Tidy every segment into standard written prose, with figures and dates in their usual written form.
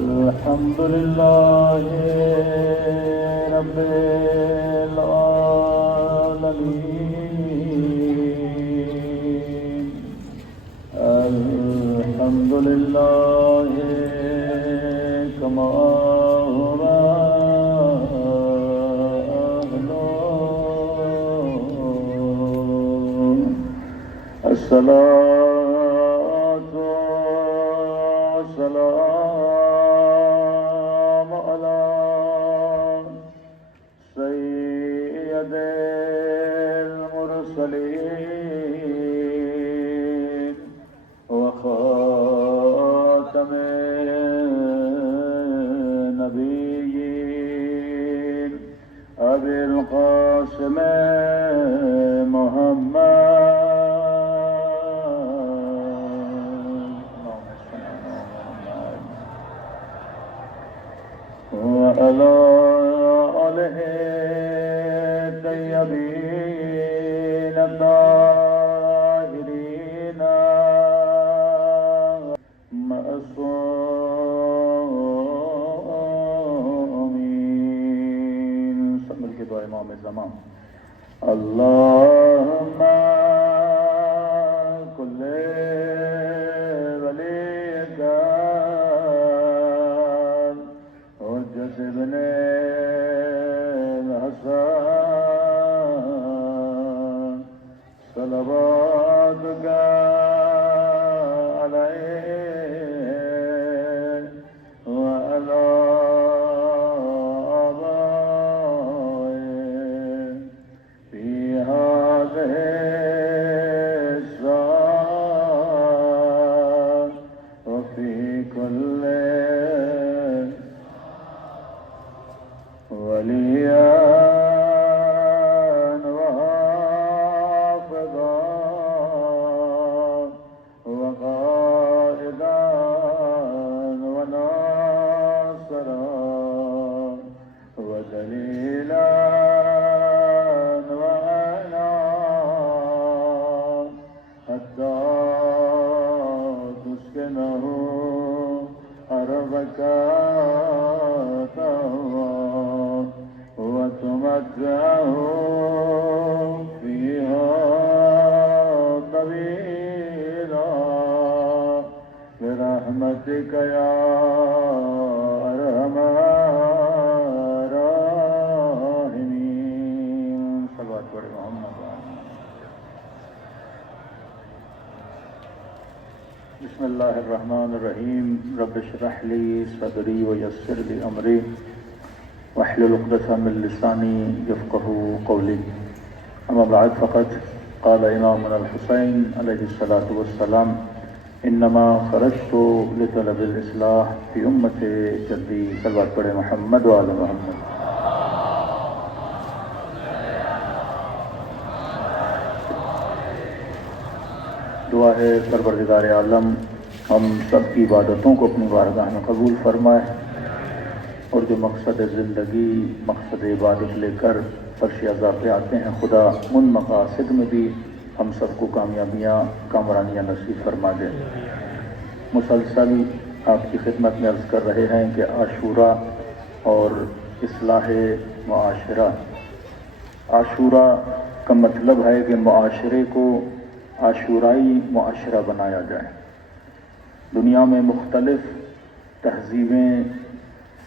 الحمد لله رب العالمين. الحمد لله كما هو أهله. الصلاة والسلام على سيد المرسلين وخاتم النبيين أبي القاسم محمد وعلى آله الطيبين الطاهرين معصومين. سمجھ کے دعا امام زمان. اللهم كل وليك حجة ابن الحسن صلواتك عليه وعلى آبائه في هذه الساعة وفي كل وليا وحافظا وقائدا وناصرا ودليلا وعينا حتى تسكنه أرضك وتمتعه فيها طويلا برحمتك يا أرحم الراحمين. صلوات پڑھے محمد. بسم اللہ الرحمن الرحیم. رب اشرح لی صدری ویسر لی امری واحلل عقدۃ من لسانی یفقهوا قولی. اما بعد فقد قال امامنا الحسین علیہ الصلاۃ والسلام انما خرجت لطلب الاصلاح فی امت جدی. صلوات پڑھے محمد وآل محمد. دعا ہے پروردگار عالم ہم سب کی عبادتوں کو اپنی بارگاہ میں قبول فرمائے اور جو مقصد زندگی مقصد عبادت لے کر فرش عزا پہ آتے ہیں خدا ان مقاصد میں بھی ہم سب کو کامیابیاں کامرانیاں نصیب فرما دے. مسلسل آپ کی خدمت میں عرض کر رہے ہیں کہ عاشورہ اور اصلاح معاشرہ. عاشورہ کا مطلب ہے کہ معاشرے کو عاشورائی معاشرہ بنایا جائے. دنیا میں مختلف تہذیبیں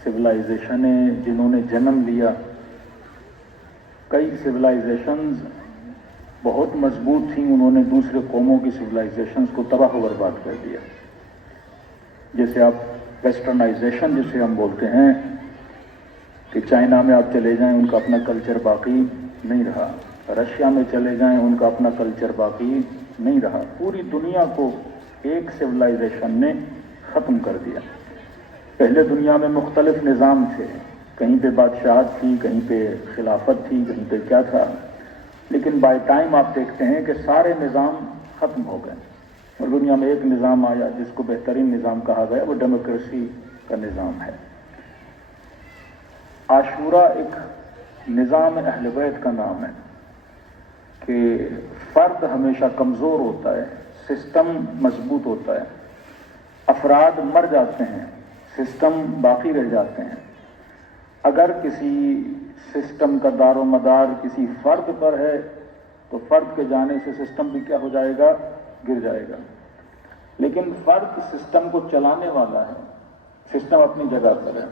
سویلائزیشنیں جنہوں نے جنم لیا، کئی سویلائزیشنز بہت مضبوط تھیں، انہوں نے دوسرے قوموں کی سویلائزیشنز کو تباہ و برباد کر دیا. جیسے آپ ویسٹرنائزیشن جسے ہم بولتے ہیں کہ چائنا میں آپ چلے جائیں ان کا اپنا کلچر باقی نہیں رہا، رشیا میں چلے جائیں ان کا اپنا کلچر باقی نہیں رہا. پوری دنیا کو ایک سویلائزیشن نے ختم کر دیا. پہلے دنیا میں مختلف نظام تھے، کہیں پہ بادشاہت تھی، کہیں پہ خلافت تھی، کہیں پہ کیا تھا، لیکن بائی ٹائم آپ دیکھتے ہیں کہ سارے نظام ختم ہو گئے اور دنیا میں ایک نظام آیا جس کو بہترین نظام کہا گیا، وہ ڈیموکریسی کا نظام ہے. عاشورہ ایک نظام اہل بیت کا نام ہے کہ فرد ہمیشہ کمزور ہوتا ہے، سسٹم مضبوط ہوتا ہے، افراد مر جاتے ہیں، سسٹم باقی رہ جاتے ہیں. اگر کسی سسٹم کا دار و مدار کسی فرد پر ہے تو فرد کے جانے سے سسٹم بھی کیا ہو جائے گا؟ گر جائے گا. لیکن فرد سسٹم کو چلانے والا ہے، سسٹم اپنی جگہ پر ہے.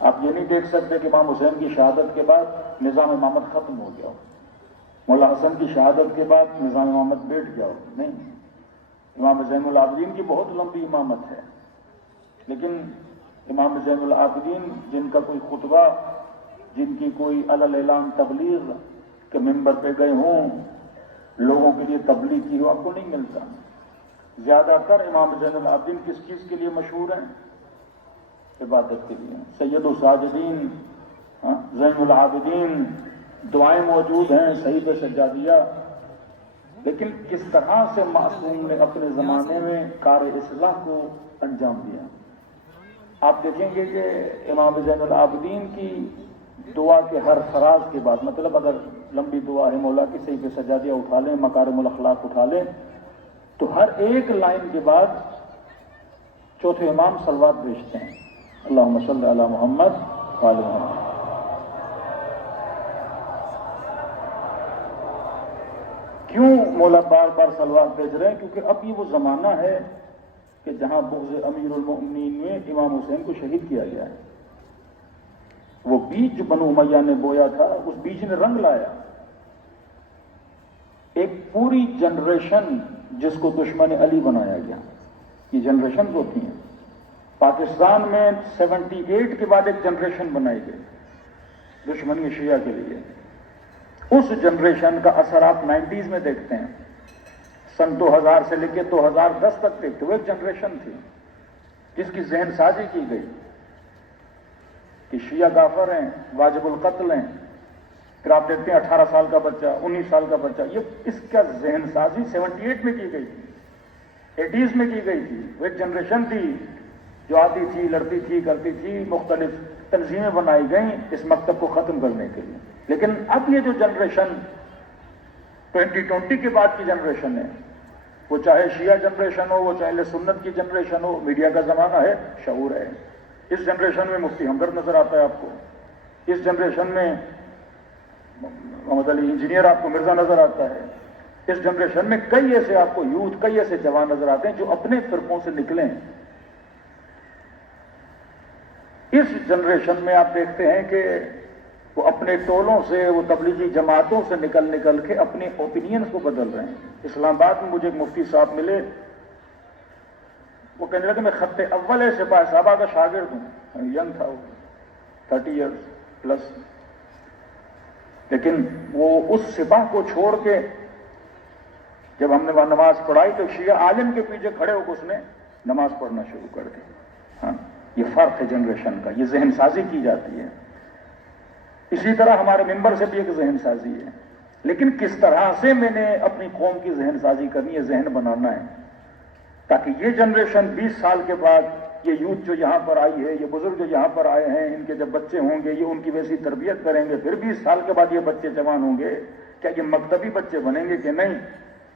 آپ یہ نہیں دیکھ سکتے کہ امام حسین کی شہادت کے بعد نظام امامت ختم ہو گیا ہو، مولا حسن کی شہادت کے بعد نظام امامت بیٹھ گیا ہو. نہیں، امام زین العابدین کی بہت لمبی امامت ہے، لیکن امام زین العابدین جن کا کوئی خطبہ، جن کی کوئی علی اعلان تبلیغ کے ممبر پہ گئے ہوں، لوگوں کے لیے تبلیغ کی ہو، آپ کو نہیں ملتا. زیادہ تر امام زین العابدین کس چیز کے لیے مشہور ہیں؟ عبادت کے لیے. سید الساجدین، زین العابدین، دعائیں موجود ہیں صحیفہ سجادیہ. لیکن کس طرح سے معصوم نے اپنے زمانے میں کار اصلاح کو انجام دیا. آپ دیکھیں گے کہ امام زین العابدین کی دعا کے ہر فراز کے بعد، مطلب اگر لمبی دعا ہے مولا کی صحیفہ سجادیہ اٹھا لیں، مکارم الاخلاق اٹھا لیں، تو ہر ایک لائن کے بعد چوتھے امام صلوات بھیجتے ہیں، اللہم صلی علی محمد وآل محمد. کیوں مولا بار بار صلوات بھیج رہے ہیں؟ کیونکہ اب یہ وہ زمانہ ہے کہ جہاں بغض امیر المؤمنین میں امام حسین کو شہید کیا گیا ہے. وہ بیج جو بنو امیہ نے بویا تھا، اس بیج نے رنگ لایا. ایک پوری جنریشن جس کو دشمن علی بنایا گیا. یہ جنریشن ہوتی ہیں. پاکستان میں 78 کے بعد ایک جنریشن بنائی گئی دشمنی شیعہ کے لیے. اس جنریشن کا اثر آپ 90s میں دیکھتے ہیں، سن 2000 سے لے کے 2010 تک دیکھتے. وہ ایک جنریشن تھی جس کی ذہن سازی کی گئی کہ شیعہ کافر ہیں، واجب القتل ہیں. پھر آپ دیکھتے ہیں 18 سال کا بچہ، 19 سال کا بچہ. یہ اس کا ذہن سازی 78 میں کی گئی تھی، 80s میں کی گئی تھی. وہ ایک جنریشن تھی جو آتی تھی، لڑتی تھی، کرتی تھی. مختلف تنظیمیں بنائی گئیں اس مکتب کو ختم کرنے کے لیے. لیکن اب یہ جو جنریشن 2020 کے بعد کی جنریشن ہے، وہ چاہے شیعہ جنریشن ہو، وہ چاہے سنت کی جنریشن ہو، میڈیا کا زمانہ ہے، شعور ہے. اس جنریشن میں مفتی ہمدرد نظر آتا ہے آپ کو. اس جنریشن میں محمد علی انجینئر آپ کو مرزا نظر آتا ہے. اس جنریشن میں کئی ایسے آپ کو یوتھ، کئی ایسے جوان نظر آتے ہیں جو اپنے فرقوں سے نکلے ہیں. اس جنریشن میں آپ دیکھتے ہیں کہ وہ اپنے ٹولوں سے، وہ تبلیغی جماعتوں سے نکل کے اپنے اوپینینز کو بدل رہے ہیں. اسلام آباد میں مجھے ایک مفتی صاحب ملے، وہ کہنے لگے میں خط اول سپاہی صاحبہ کا شاگرد ہوں. ینگ تھا وہ، 30 ایئرز پلس. لیکن وہ اس سپاہ کو چھوڑ کے جب ہم نے وہاں نماز پڑھائی تو شیعہ عالم کے پیچھے کھڑے ہو کے اس نے نماز پڑھنا شروع کر دی. ہاں، یہ فرق ہے جنریشن کا. یہ ذہن سازی کی جاتی ہے. اسی طرح ہمارے ممبر سے بھی ایک ذہن سازی ہے. لیکن کس طرح سے میں نے اپنی قوم کی ذہن سازی کرنی ہے، ذہن بنانا ہے، تاکہ یہ جنریشن 20 سال کے بعد، یہ یوتھ جو یہاں پر آئی ہے، یہ بزرگ جو یہاں پر آئے ہیں، ان کے جب بچے ہوں گے، یہ ان کی ویسی تربیت کریں گے. پھر 20 سال کے بعد یہ بچے جوان ہوں گے، کیا یہ مکتبی بچے بنیں گے کہ نہیں؟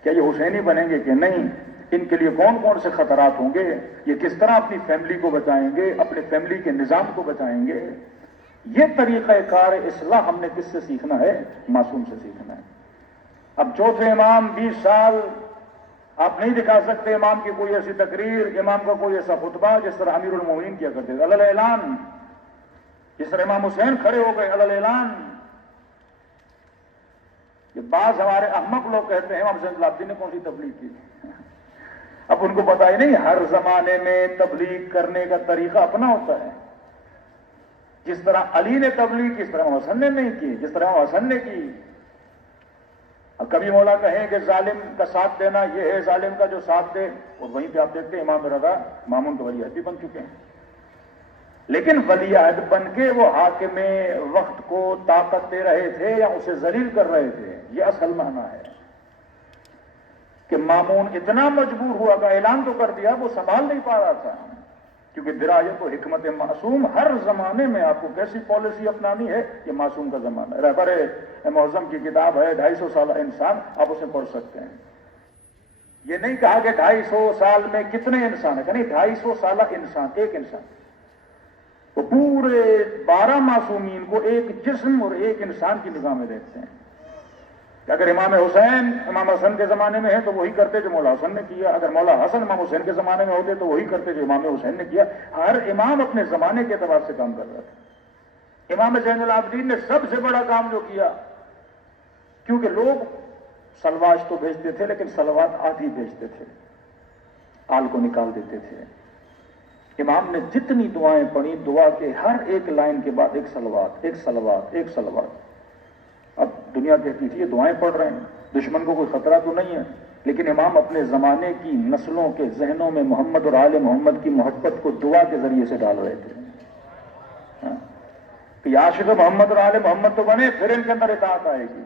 کیا یہ حسینی بنیں گے کہ نہیں؟ ان کے لیے کون کون سے خطرات ہوں گے؟ یہ کس طرح اپنی فیملی کو بچائیں گے، اپنے فیملی کے نظام کو بچائیں گے؟ یہ طریقہ کار اصلاح ہم نے کس سے سیکھنا ہے؟ معصوم سے سیکھنا ہے. اب چوتھے امام 20 سال آپ نہیں دکھا سکتے امام کی کوئی ایسی تقریر، امام کا کوئی ایسا خطبہ جس طرح امیر المومنین کیا کرتے تھے، علی اعلان. جس طرح امام حسین کھڑے ہو گئے علی اعلان. یہ بعض ہمارے احمق لوگ کہتے ہیں امام زین العابدین نے کون سی تبلیغ کی. اب ان کو پتا ہی نہیں ہر زمانے میں تبلیغ کرنے کا طریقہ اپنا ہوتا ہے. جس طرح علی نے تبلیغ کی، اس طرح حسن نے نہیں کی. جس طرح حسن نے کی، اب کبھی مولا کہیں کہ ظالم کا ساتھ دینا یہ ہے، ظالم کا جو ساتھ دے، اور وہیں پہ آپ دیکھتے ہیں امام رضا مامون کے ولی عہد بھی بن چکے ہیں. لیکن ولی عہد بن کے وہ حاکم وقت کو طاقت دے رہے تھے یا اسے ذلیل کر رہے تھے؟ یہ اصل معنی ہے کہ مامون اتنا مجبور ہوا کہ اعلان تو کر دیا، وہ سنبھال نہیں پا رہا تھا. کیونکہ درایت و حکمت معصوم ہر زمانے میں آپ کو کیسی پالیسی اپنانی ہے، یہ معصوم کا زمانہ ہے. رہبر معظم کی کتاب ہے 250 سالہ انسان، آپ اسے پڑھ سکتے ہیں. یہ نہیں کہا کہ 250 سال میں کتنے انسان ہیں، کہ نہیں 250 سالہ انسان، ایک انسان. وہ پورے 12 معصومین کو ایک جسم اور ایک انسان کی نگاہ میں دیکھتے ہیں کہ اگر امام حسین امام حسن کے زمانے میں ہے تو وہی کرتے جو مولا حسن نے کیا، اگر مولا حسن امام حسین کے زمانے میں ہوتے تو وہی کرتے جو امام حسین نے کیا۔ ہر امام اپنے زمانے کے اعتبار سے کام کر رہا تھا۔ امام زین العابدین نے سب سے بڑا کام جو کیا، کیونکہ لوگ سلواش تو بھیجتے تھے لیکن سلوات آدھی بھیجتے تھے، آل کو نکال دیتے تھے۔ امام نے جتنی دعائیں پڑھی، دعا کے ہر ایک لائن کے بعد ایک سلوات، ایک سلوات، ایک سلوات۔ اب دنیا کہتی تھی یہ دعائیں پڑھ رہے ہیں، دشمن کو کوئی خطرہ تو نہیں ہے، لیکن امام اپنے زمانے کی نسلوں کے ذہنوں میں محمد اور آل محمد کی محبت کو دعا کے ذریعے سے ڈال رہے تھے کہ عاشق محمد اور آل محمد تو بنے، پھر ان کے اندر اطاعت آئے گی،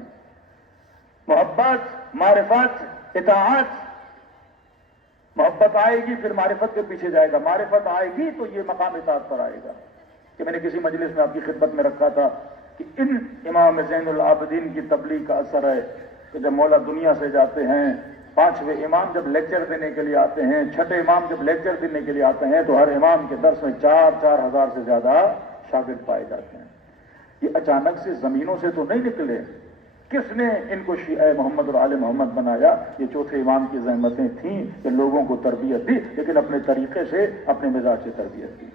محبت، معرفت، اطاعت۔ محبت آئے گی پھر معرفت کے پیچھے جائے گا، معرفت آئے گی تو یہ مقام اطاعت پر آئے گا۔ کہ میں نے کسی مجلس میں آپ کی خدمت میں رکھا تھا کہ ان امام زین العابدین کی تبلیغ کا اثر ہے کہ جب مولا دنیا سے جاتے ہیں، 5ویں امام جب لیکچر دینے کے لیے آتے ہیں، 6 امام جب لیکچر دینے کے لیے آتے ہیں تو ہر امام کے درس میں 4-4 ہزار سے زیادہ شاگرد پائے جاتے ہیں۔ یہ اچانک سے زمینوں سے تو نہیں نکلے، کس نے ان کو شیعہ محمد اور آل محمد بنایا؟ یہ چوتھے امام کی زحمتیں تھیں کہ لوگوں کو تربیت دی، لیکن اپنے طریقے سے، اپنے مزاج سے تربیت دی۔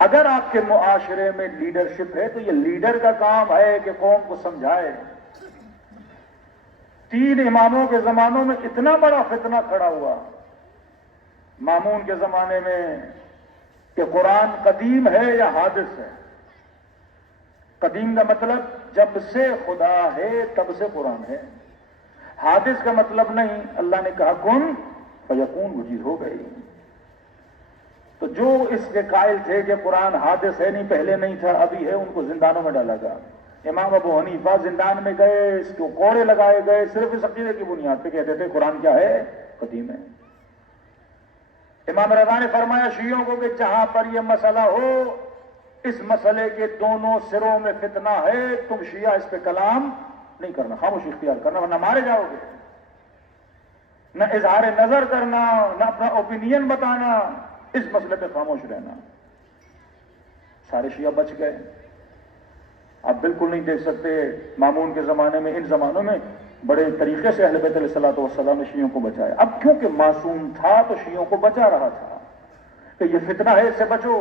اگر آپ کے معاشرے میں لیڈرشپ ہے تو یہ لیڈر کا کام ہے کہ قوم کو سمجھائے۔ 3 اماموں کے زمانوں میں اتنا بڑا فتنہ کھڑا ہوا، مامون کے زمانے میں، کہ قرآن قدیم ہے یا حادث ہے۔ قدیم کا مطلب جب سے خدا ہے تب سے قرآن ہے، حادث کا مطلب نہیں اللہ نے کہا کن فیکون، وہ چیز ہو گئی۔ تو جو اس کے قائل تھے کہ قرآن حادث ہے، نہیں پہلے نہیں تھا ابھی ہے، ان کو زندانوں میں ڈالا گیا۔ امام ابو حنیفہ زندان میں گئے، اس کو کوڑے لگائے گئے، صرف اس عقیدے کی بنیاد پہ کہتے تھے قرآن کیا ہے؟ قدیم ہے۔ امام رضا نے فرمایا شیعوں کو کہ جہاں پر یہ مسئلہ ہو، اس مسئلے کے دونوں سروں میں فتنہ ہے، تم شیعہ اس پہ کلام نہیں کرنا، خاموشی اختیار کرنا ورنہ مارے جاؤ گے۔ نہ اظہار نظر کرنا، نہ اپنا اوپینین بتانا، اس مسئلے پہ خاموش رہنا۔ سارے شیعہ بچ گئے۔ آپ بالکل نہیں دیکھ سکتے مامون کے زمانے میں، ان زمانوں میں بڑے طریقے سے اہل بیت علیہ الصلوۃ والسلام نے شیعوں کو بچایا۔ اب کیونکہ معصوم تھا تو شیعوں کو بچا رہا تھا کہ یہ فتنہ ہے، اس سے بچو،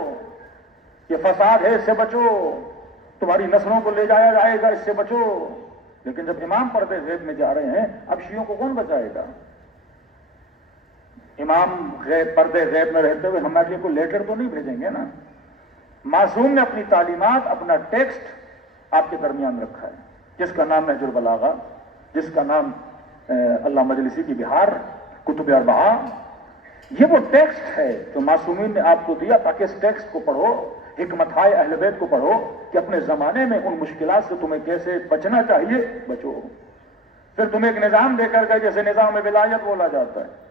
یہ فساد ہے، اس سے بچو، تمہاری نسلوں کو لے جایا جائے گا، اس سے بچو۔ لیکن جب امام پردے غیب میں جا رہے ہیں، اب شیعوں کو کون بچائے گا؟ امام پردے غیب میں رہتے ہوئے ہمارے کو لیٹر تو نہیں بھیجیں گے نا۔ معصوم نے اپنی تعلیمات، اپنا ٹیکسٹ آپ کے درمیان رکھا ہے، جس کا نام نہج البلاغہ، جس کا نام اللہ مجلسی کی بہار، کتب اربعہ، یہ وہ ٹیکسٹ ہے جو معصومین نے آپ کو دیا تاکہ اس ٹیکسٹ کو پڑھو، حکمتہائے اہل بیت کو پڑھو کہ اپنے زمانے میں ان مشکلات سے تمہیں کیسے بچنا چاہیے، بچو۔ پھر تمہیں ایک نظام دے کر گئے جیسے نظام ولایت بولا جاتا ہے۔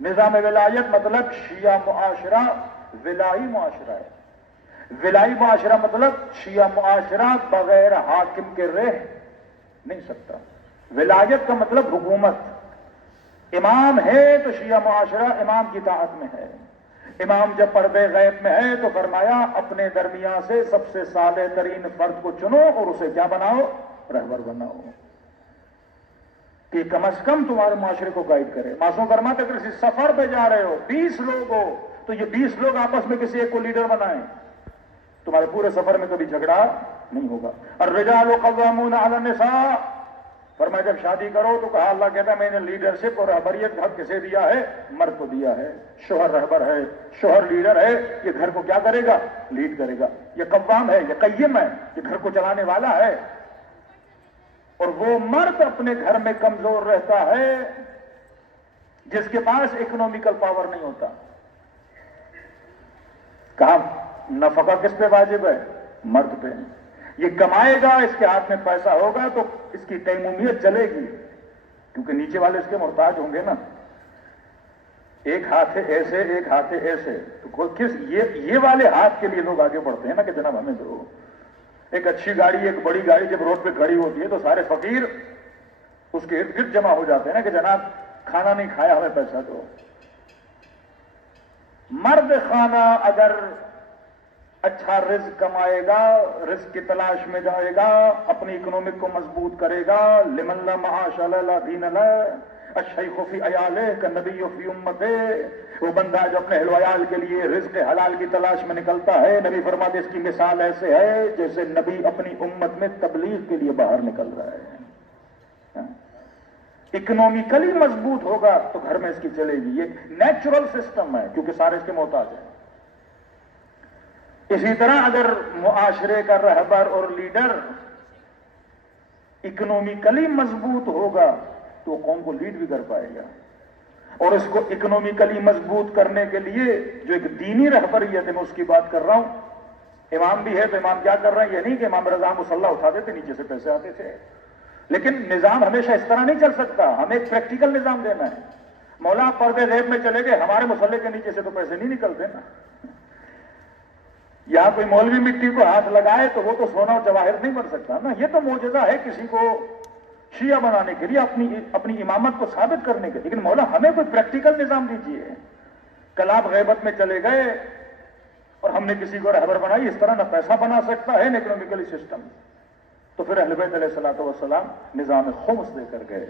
نظام ولایت مطلب شیعہ معاشرہ ولائی معاشرہ ہے۔ ولائی معاشرہ مطلب شیعہ معاشرہ بغیر حاکم کے رہ نہیں سکتا۔ ولایت کا مطلب حکومت۔ امام ہے تو شیعہ معاشرہ امام کی طاعت میں ہے۔ امام جب پردے غیب میں ہے تو فرمایا اپنے درمیان سے سب سے صالح ترین فرد کو چنو اور اسے کیا بناؤ؟ رہبر بناؤ، کہ کم از کم تمہارے معاشرے کو گائیڈ کرے۔ معصوم فرماتے اگر کسی سفر پہ جا رہے ہو، 20 لوگ ہو تو یہ 20 لوگ آپس میں کسی ایک کو لیڈر بنائیں، تمہارے پورے سفر میں کبھی جھگڑا نہیں ہوگا۔ الرجال قوامون علی النساء، فرمایا جب شادی کرو تو کہا اللہ کہتا ہے میں نے لیڈرشپ اور رہبریت کا حق کسے دیا ہے؟ مرد کو دیا ہے۔ شوہر رہبر ہے، شوہر لیڈر ہے، یہ گھر کو کیا کرے گا؟ لیڈ کرے گا۔ یہ قوام ہے، یہ قیم ہے، یہ گھر کو چلانے والا ہے۔ اور وہ مرد اپنے گھر میں کمزور رہتا ہے جس کے پاس اکنامیکل پاور نہیں ہوتا۔ کہا نفقہ کس پہ واجب ہے؟ مرد پہ۔ یہ کمائے گا، اس کے ہاتھ میں پیسہ ہوگا تو اس کی تیمومیت چلے گی، کیونکہ نیچے والے اس کے محتاج ہوں گے نا۔ ایک ہاتھ ہے ایسے، ایک ہاتھ ہے ایسے، تو کس یہ والے ہاتھ کے لیے لوگ آگے بڑھتے ہیں نا کہ جناب ہمیں دو۔ ایک اچھی گاڑی، ایک بڑی گاڑی جب روڈ پہ کھڑی ہوتی ہے تو سارے فقیر اس کے ارد گرد جمع ہو جاتے ہیں نا کہ جناب کھانا نہیں کھایا، ہمیں پیسہ دو۔ مرد خانہ اگر اچھا رزق کمائے گا، رزق کی تلاش میں جائے گا، اپنی اکنامک کو مضبوط کرے گا. لمن لا معاش لا دین له الشیخ فی عیالہ کالنبی فی امتہ. وہ بندہ جو اپنے اہل و عیال کے لیے رزق حلال کی تلاش میں نکلتا ہے، نبی فرماتے اس کی مثال ایسے ہے جیسے نبی اپنی امت میں تبلیغ کے لیے باہر نکل رہا ہے. اکنامیکلی مضبوط ہوگا تو گھر میں اس کی چلے گی. یہ نیچرل سسٹم ہے کیونکہ سارے اس کے محتاج ہیں. اسی طرح اگر معاشرے کا رہبر اور لیڈر اکنامیکلی مضبوط ہوگا تو قوم کو لیڈ بھی کر پائے گا. اور اس کو اکنامیکلی مضبوط کرنے کے لیے جو ایک دینی رہبریت ہے، میں اس کی بات کر رہا ہوں. امام بھی ہے تو امام کیا کر رہے ہیں؟ یہ نہیں کہ امام رضا مصلی اٹھاتے تھے، نیچے سے پیسے آتے تھے. لیکن نظام ہمیشہ اس طرح نہیں چل سکتا. ہمیں ایک پریکٹیکل نظام دینا ہے. مولا پردے غیب میں چلے گئے، ہمارے مصلی کے نیچے سے تو پیسے نہیں نکلتے نا. یہاں کوئی مولوی مٹی کو ہاتھ لگائے تو وہ تو سونا اور جواہر نہیں بن سکتا نا. یہ تو معجزہ ہے کسی کو شیعہ بنانے کے لیے، اپنی امامت کو ثابت کرنے کے لیے. لیکن مولا ہمیں کوئی پریکٹیکل نظام دیجیے. کل آپ غیبت میں چلے گئے اور ہم نے کسی کو رہبر بنائی، اس طرح نہ پیسہ بنا سکتا ہے نہ اکنامیکلی سسٹم. تو پھر اہل بیت علیہ الصلوۃ والسلام نظام خمس دے کر گئے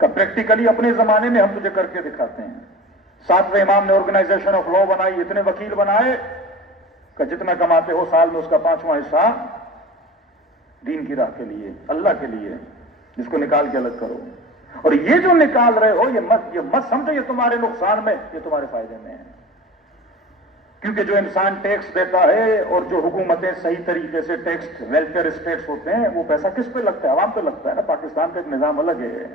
کہ پریکٹیکلی اپنے زمانے میں ہم تجھے کر کے دکھاتے ہیں. ساتویں امام نے آرگنائزیشن آف لا بنائی، اتنے وکیل بنائے کہ جتنا کماتے ہو سال میں اس کا 5واں حصہ دین کی راہ کے لیے، اللہ کے لیے، جس کو نکال کے الگ کرو. اور یہ جو نکال رہے ہو یہ مت سمجھو یہ تمہارے نقصان میں، یہ تمہارے فائدے میں ہے. کیونکہ جو انسان ٹیکس دیتا ہے اور جو حکومتیں صحیح طریقے سے ٹیکس ویلفیئر اسٹیٹس ہوتے ہیں، وہ پیسہ کس پہ لگتا ہے؟ عوام پہ لگتا ہے نا. پاکستان کا ایک نظام الگ ہے.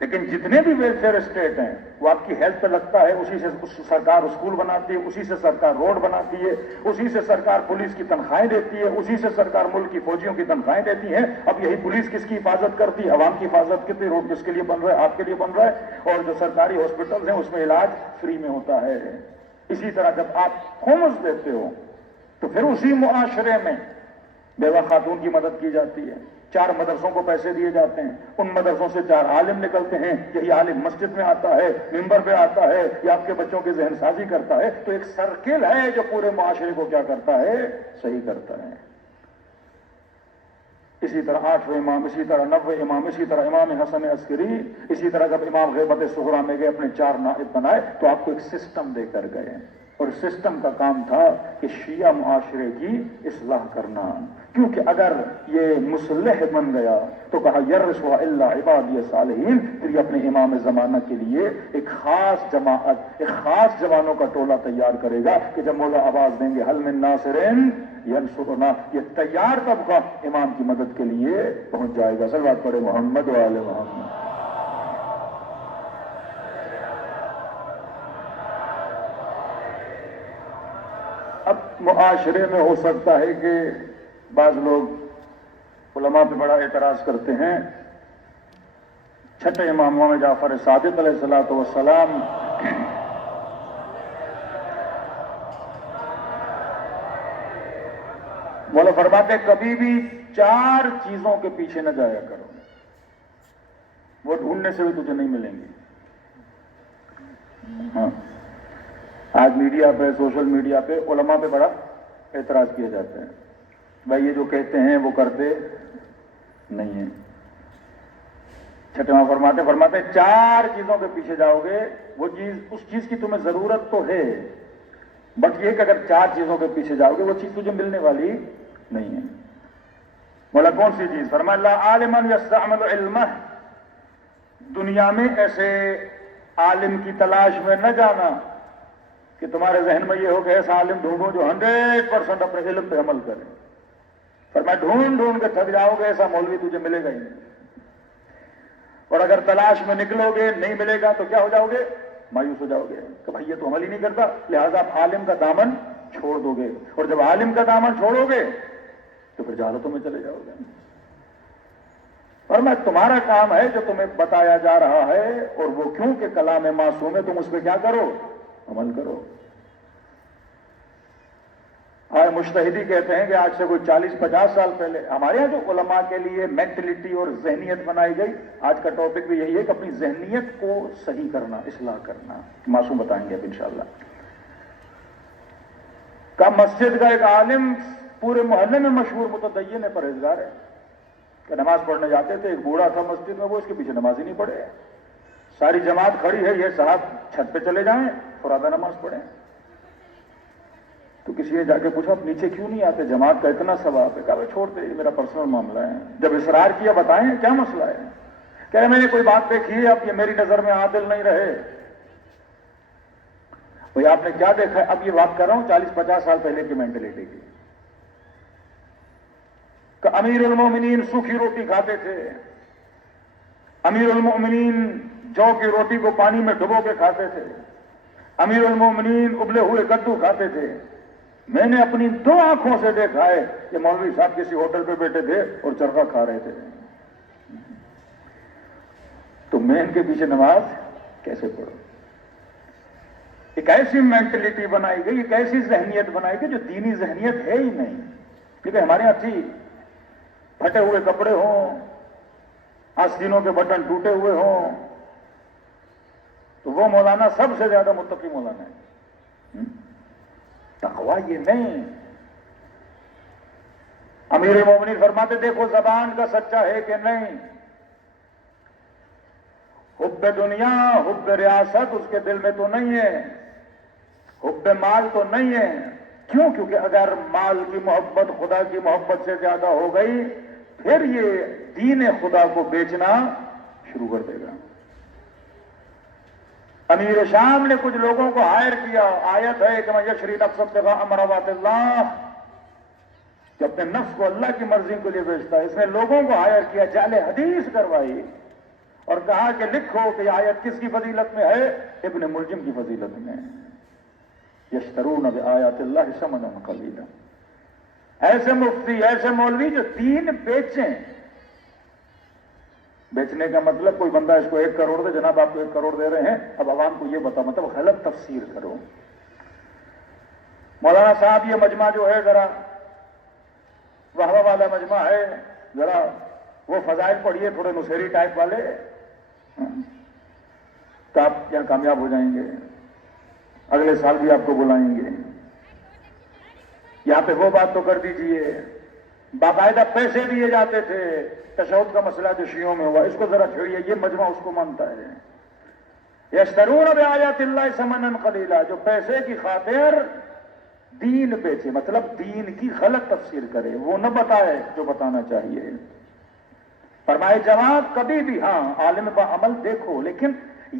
لیکن جتنے بھی ویلفیئر اسٹیٹ ہیں وہ آپ کی ہیلتھ پہ لگتا ہے. اسی سے سرکار اسکول بناتی ہے، اسی سے سرکار روڈ بناتی ہے، اسی سے سرکار پولیس کی تنخواہیں دیتی ہے، اسی سے سرکار ملک کی فوجیوں کی تنخواہیں دیتی ہے. اب یہی پولیس کس کی حفاظت کرتی ہے؟ عوام کی حفاظت. کتنے روڈ کس کے لیے بن رہا ہے؟ آپ کے لیے بن رہا ہے. اور جو سرکاری ہاسپٹل ہیں اس میں علاج فری میں ہوتا ہے. اسی طرح جب آپ خمس دیتے ہو تو پھر اسی معاشرے میں بیوہ خاتون کی مدد کی جاتی ہے. 4 مدرسوں کو پیسے دیے جاتے ہیں، ان مدرسوں سے 4 عالم نکلتے ہیں. یہی عالم مسجد میں آتا ہے، ممبر پہ آتا ہے، یا آپ کے بچوں کی ذہن سازی کرتا ہے. تو ایک سرکل ہے جو پورے معاشرے کو کیا کرتا ہے؟ صحیح کرتا ہے. اسی طرح 8ویں امام، اسی طرح 90 امام، اسی طرح امام حسن عسکری، اسی طرح جب امام غیبت صغریٰ میں گئے اپنے 4 نائب بنائے تو آپ کو ایک سسٹم دے کر گئے. اور سسٹم کا کام تھا کہ شیعہ معاشرے کی اصلاح کرنا. کیونکہ اگر یہ مصلح بن گیا تو کہا یرث الا عبادی الصالحین. پھر یہ اپنے امام زمانہ کے لیے ایک خاص جماعت، ایک خاص جوانوں کا ٹولہ تیار کرے گا کہ جب مولا آواز دیں گے حل من ناصرین ینصرنا، یہ تیار طبقہ امام کی مدد کے لیے پہنچ جائے گا. صلوات پڑھے محمد و آل محمد. اب معاشرے میں ہو سکتا ہے کہ بعض لوگ علماء پہ بڑا اعتراض کرتے ہیں. 6 امام امام جعفر صادق علیہ الصلوۃ والسلام مولا فرماتے کبھی بھی 4 چیزوں کے پیچھے نہ جایا کرو، وہ ڈھونڈنے سے بھی تجھے نہیں ملیں گی. ہاں، آج میڈیا پہ، سوشل میڈیا پہ علماء پہ بڑا اعتراض کیا جاتا ہے. بھائی یہ جو کہتے ہیں وہ کرتے نہیں ہیں. 6واں فرماتے 4 چیزوں کے پیچھے جاؤ گے، وہ چیز، اس چیز کی تمہیں ضرورت تو ہے، بٹ یہ کہ اگر 4 چیزوں کے پیچھے جاؤ گے وہ چیز تجھے ملنے والی نہیں ہے. بولا کون سی چیز؟ فرمایا لا عالما یستعمل علمہ. دنیا میں ایسے عالم کی تلاش میں نہ جانا کہ تمہارے ذہن میں یہ ہو کہ ایسا عالم ڈھونڈو جو 100% اپنے علم پہ عمل کرے. فرمایا ڈھونڈ کے تھک جاؤ گے، ایسا مولوی تجھے ملے گا ہی نہیں. اور اگر تلاش میں نکلو گے نہیں ملے گا تو کیا ہو جاؤ گے؟ مایوس ہو جاؤ گے کہ بھائی یہ تو عمل ہی نہیں کرتا، لہذا آپ عالم کا دامن چھوڑ دو گے. اور جب عالم کا دامن چھوڑو گے تو پھر جہالتوں میں چلے جاؤ گے. اور میں تمہارا کام ہے جو تمہیں بتایا جا رہا ہے، اور وہ کیوں کہ کلام معصوم ہے، تم اس پہ کیا کرو؟ عمل کرو. آج مجتہدی کہتے ہیں کہ آج سے کوئی 40-50 سال پہلے ہمارے یہاں جو علماء کے لیے مینٹلٹی اور ذہنیت بنائی گئی، آج کا ٹاپک بھی یہی ہے کہ اپنی ذہنیت کو صحیح کرنا، اصلاح کرنا. معصوم بتائیں گے اب انشاءاللہ. کہ مسجد کا ایک عالم پورے محلے میں مشہور متدین ہے، پرہیزگار ہے، کہ نماز پڑھنے جاتے تھے، ایک بوڑھا تھا مسجد میں، وہ اس کے پیچھے نماز ہی نہیں پڑھے، ساری جماعت کھڑی ہے، یہ صاحب چھت پہ چلے جائیں فرادہ نماز پڑھیں۔ تو کسی نے جا کے پوچھا آپ نیچے کیوں نہیں آتے، جماعت کا اتنا ثواب ہے؟ کہا بھائی چھوڑتے، یہ میرا پرسنل معاملہ ہے۔ جب اصرار کیا بتائیں کیا مسئلہ ہے؟ کہ میں نے کوئی بات دیکھی ہے، اب یہ میری نظر میں عادل نہیں رہے۔ بھائی آپ نے کیا دیکھا ہے؟ اب یہ بات کر رہا ہوں 40-50 سال پہلے کی مینٹلٹی کی، کہ امیر المومنین سوکھی روٹی کھاتے تھے، امیر المومنین جو کی روٹی کو پانی میں ڈبو کے کھاتے تھے، امیر المومنین ابلے ہوئے کدو کھاتے تھے۔ میں نے اپنی 2 آنکھوں سے دیکھا ہے کہ مولوی صاحب کسی ہوٹل پہ بیٹھے تھے اور چرخا کھا رہے تھے۔ تو میں ان کے پیچھے نماز کیسے پڑھوں؟ ایک ایسی مینٹلٹی بنائی گئی، ایک ایسی ذہنیت بنائی گئی جو دینی ذہنیت ہے ہی نہیں۔ کیونکہ ہمارے یہاں تھی، پھٹے ہوئے کپڑے ہوں، آستینوں کے بٹن ٹوٹے ہوئے ہوں، تو وہ مولانا سب سے زیادہ متقی مولانا ہے۔ تقویٰ یہ نہیں۔ امیر المومنین فرماتے دیکھو زبان کا سچا ہے کہ نہیں، حب دنیا حب ریاست اس کے دل میں تو نہیں ہے، حب مال تو نہیں ہے۔ کیوں؟ کیونکہ اگر مال کی محبت خدا کی محبت سے زیادہ ہو گئی پھر یہ دین خدا کو بیچنا شروع کر دے گا۔ امیر شام نے کچھ لوگوں کو ہائر کیا، آیت ہے کہ میں یشری نفس ابتغاء مرضات اللہ، کہ اپنے نفس کو اللہ کی مرضی کے لیے بیچتا ہے۔ اس نے لوگوں کو ہائر کیا، جعل حدیث کروائی اور کہا کہ لکھو کہ یہ آیت کس کی فضیلت میں ہے؟ ابن ملجم کی فضیلت میں۔ یشترون بآیات اللہ ثمنا قلیلا۔ ایسے مفتی، ایسے مولوی جو دین بیچیں۔ بیچنے کا مطلب کوئی بندہ اس کو 1 کروڑ دے، جناب آپ کو 1 کروڑ دے رہے ہیں، اب عوام کو یہ بتا، مطلب غلط تفسیر کرو۔ مولانا صاحب یہ مجمع جو ہے ذرا وہوہ والا مجمع ہے، ذرا وہ فضائل پڑھیے تھوڑے نصیری ٹائپ والے، تو آپ یہاں کامیاب ہو جائیں گے، اگلے سال بھی آپ کو بلائیں گے۔ یہاں پہ وہ بات تو کر دیجئے، باقاعدہ پیسے دیے جاتے تھے۔ تشہد کا مسئلہ جو شیعوں میں ہوا، اس کو ذرا چھوڑیے، یہ مجمع اس کو مانتا ہے۔ یشترون بآیات اللہ ثمنا قلیلا، جو پیسے کی خاطر دین بیچے، مطلب دین کی غلط تفسیر کرے، وہ نہ بتائے جو بتانا چاہیے۔ فرمائے جواب کبھی بھی ہاں عالم با عمل دیکھو، لیکن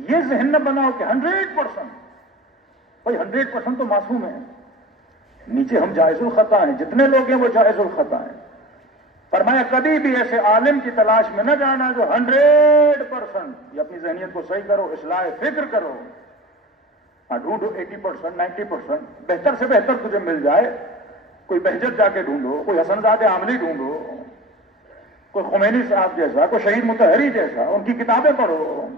یہ ذہن نہ بناؤ کہ 100%، بھائی 100% تو معصوم ہے، نیچے ہم جائز الخطا ہیں، جتنے لوگ ہیں وہ جائز الخطا ہیں۔ فرمایا کبھی بھی ایسے عالم کی تلاش میں نہ جانا جو 100%، یہ اپنی ذہنیت کو صحیح کرو، اصلاح فکر کرو، ڈھونڈو 80%، 90%، بہتر سے بہتر تجھے مل جائے۔ کوئی بہجت جا کے ڈھونڈو، کوئی حسن زادہ عاملی ڈھونڈو، کوئی خمینی صاحب جیسا، کوئی شہید مطہری جیسا، ان کی کتابیں پڑھو۔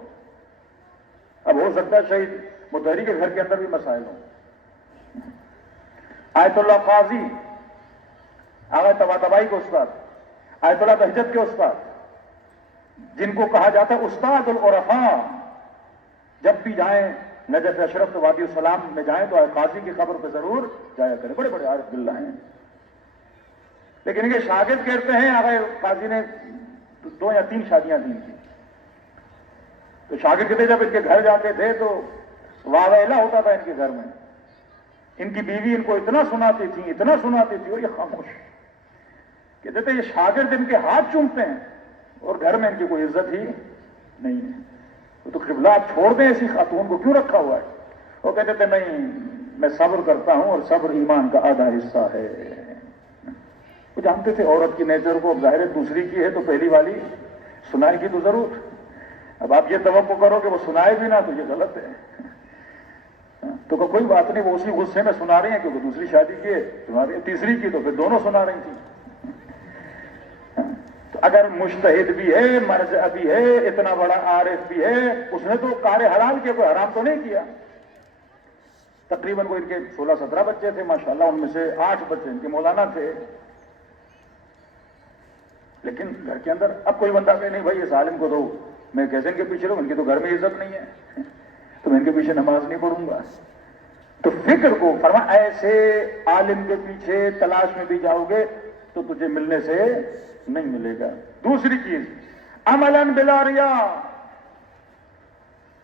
اب ہو سکتا ہے شہید مطہری کے گھر کے اندر بھی مسائل ہوں۔ آیت اللہ قاضی، آغا طباطبائی کے استاد، آیت اللہ بہجت کے استاد، جن کو کہا جاتا ہے استاد العرفاء، جب بھی جائیں نجف اشرف تو وادی السلام میں جائیں تو قاضی کی قبر پہ ضرور جایا کریں، بڑے بڑے عارف باللہ ہیں۔ لیکن ان کے شاگرد کہتے ہیں آغا قاضی نے 2 یا 3 شادیاں دی تھیں، تو شاگرد کہتے جب ان کے گھر جاتے تھے تو واہ ویلا ہوتا تھا ان کے گھر میں، ان کی بیوی ان کو اتنا سناتی تھی، اتنا سناتی تھی، اور یہ خاموش کہتے تھے یہ شاگرد ان کے ہاتھ چومتے ہیں اور گھر میں ان کی کوئی عزت ہی نہیں ہے، تو قبلہ آپ چھوڑ دیں ایسی خاتون کو، کیوں رکھا ہوا ہے؟ وہ کہتے تھے نہیں میں صبر کرتا ہوں اور صبر ایمان کا آدھا حصہ ہے۔ وہ جانتے تھے عورت کی نیچر کو، ظاہر ہے دوسری کی ہے تو پہلی والی سنائے گی تو ضرور۔ اب آپ یہ توقع کرو کہ وہ سنائے بھی نہ تو یہ غلط ہے۔ تو کوئی بات نہیں، وہ اسی غصے میں سنا رہی ہیں کیونکہ دوسری شادی کی ہے، تمہاری تیسری کی تو پھر دونوں سنا رہی تھی۔ تو اگر مجتہد بھی ہے، مرجع بھی ہے، اتنا بڑا عارف بھی ہے، اس نے تو کار حلال کیا، کوئی حرام تو نہیں کیا۔ تقریباً کوئی ان کے 16-17 بچے تھے ماشاءاللہ، ان میں سے 8 بچے ان کے مولانا تھے، لیکن گھر کے اندر اب کوئی بندہ کہ نہیں بھائی اس عالم کو تو میں کیسے ان کے پیچھے رہوں، ان کی تو گھر میں عزت نہیں ہے تو میں ان کے پیچھے نماز نہیں پڑھوں گا۔ تو فکر کو فرما ایسے عالم کے پیچھے تلاش میں بھی جاؤ گے تو تجھے ملنے سے نہیں ملے گا. دوسری چیز عملاً بلا ریا،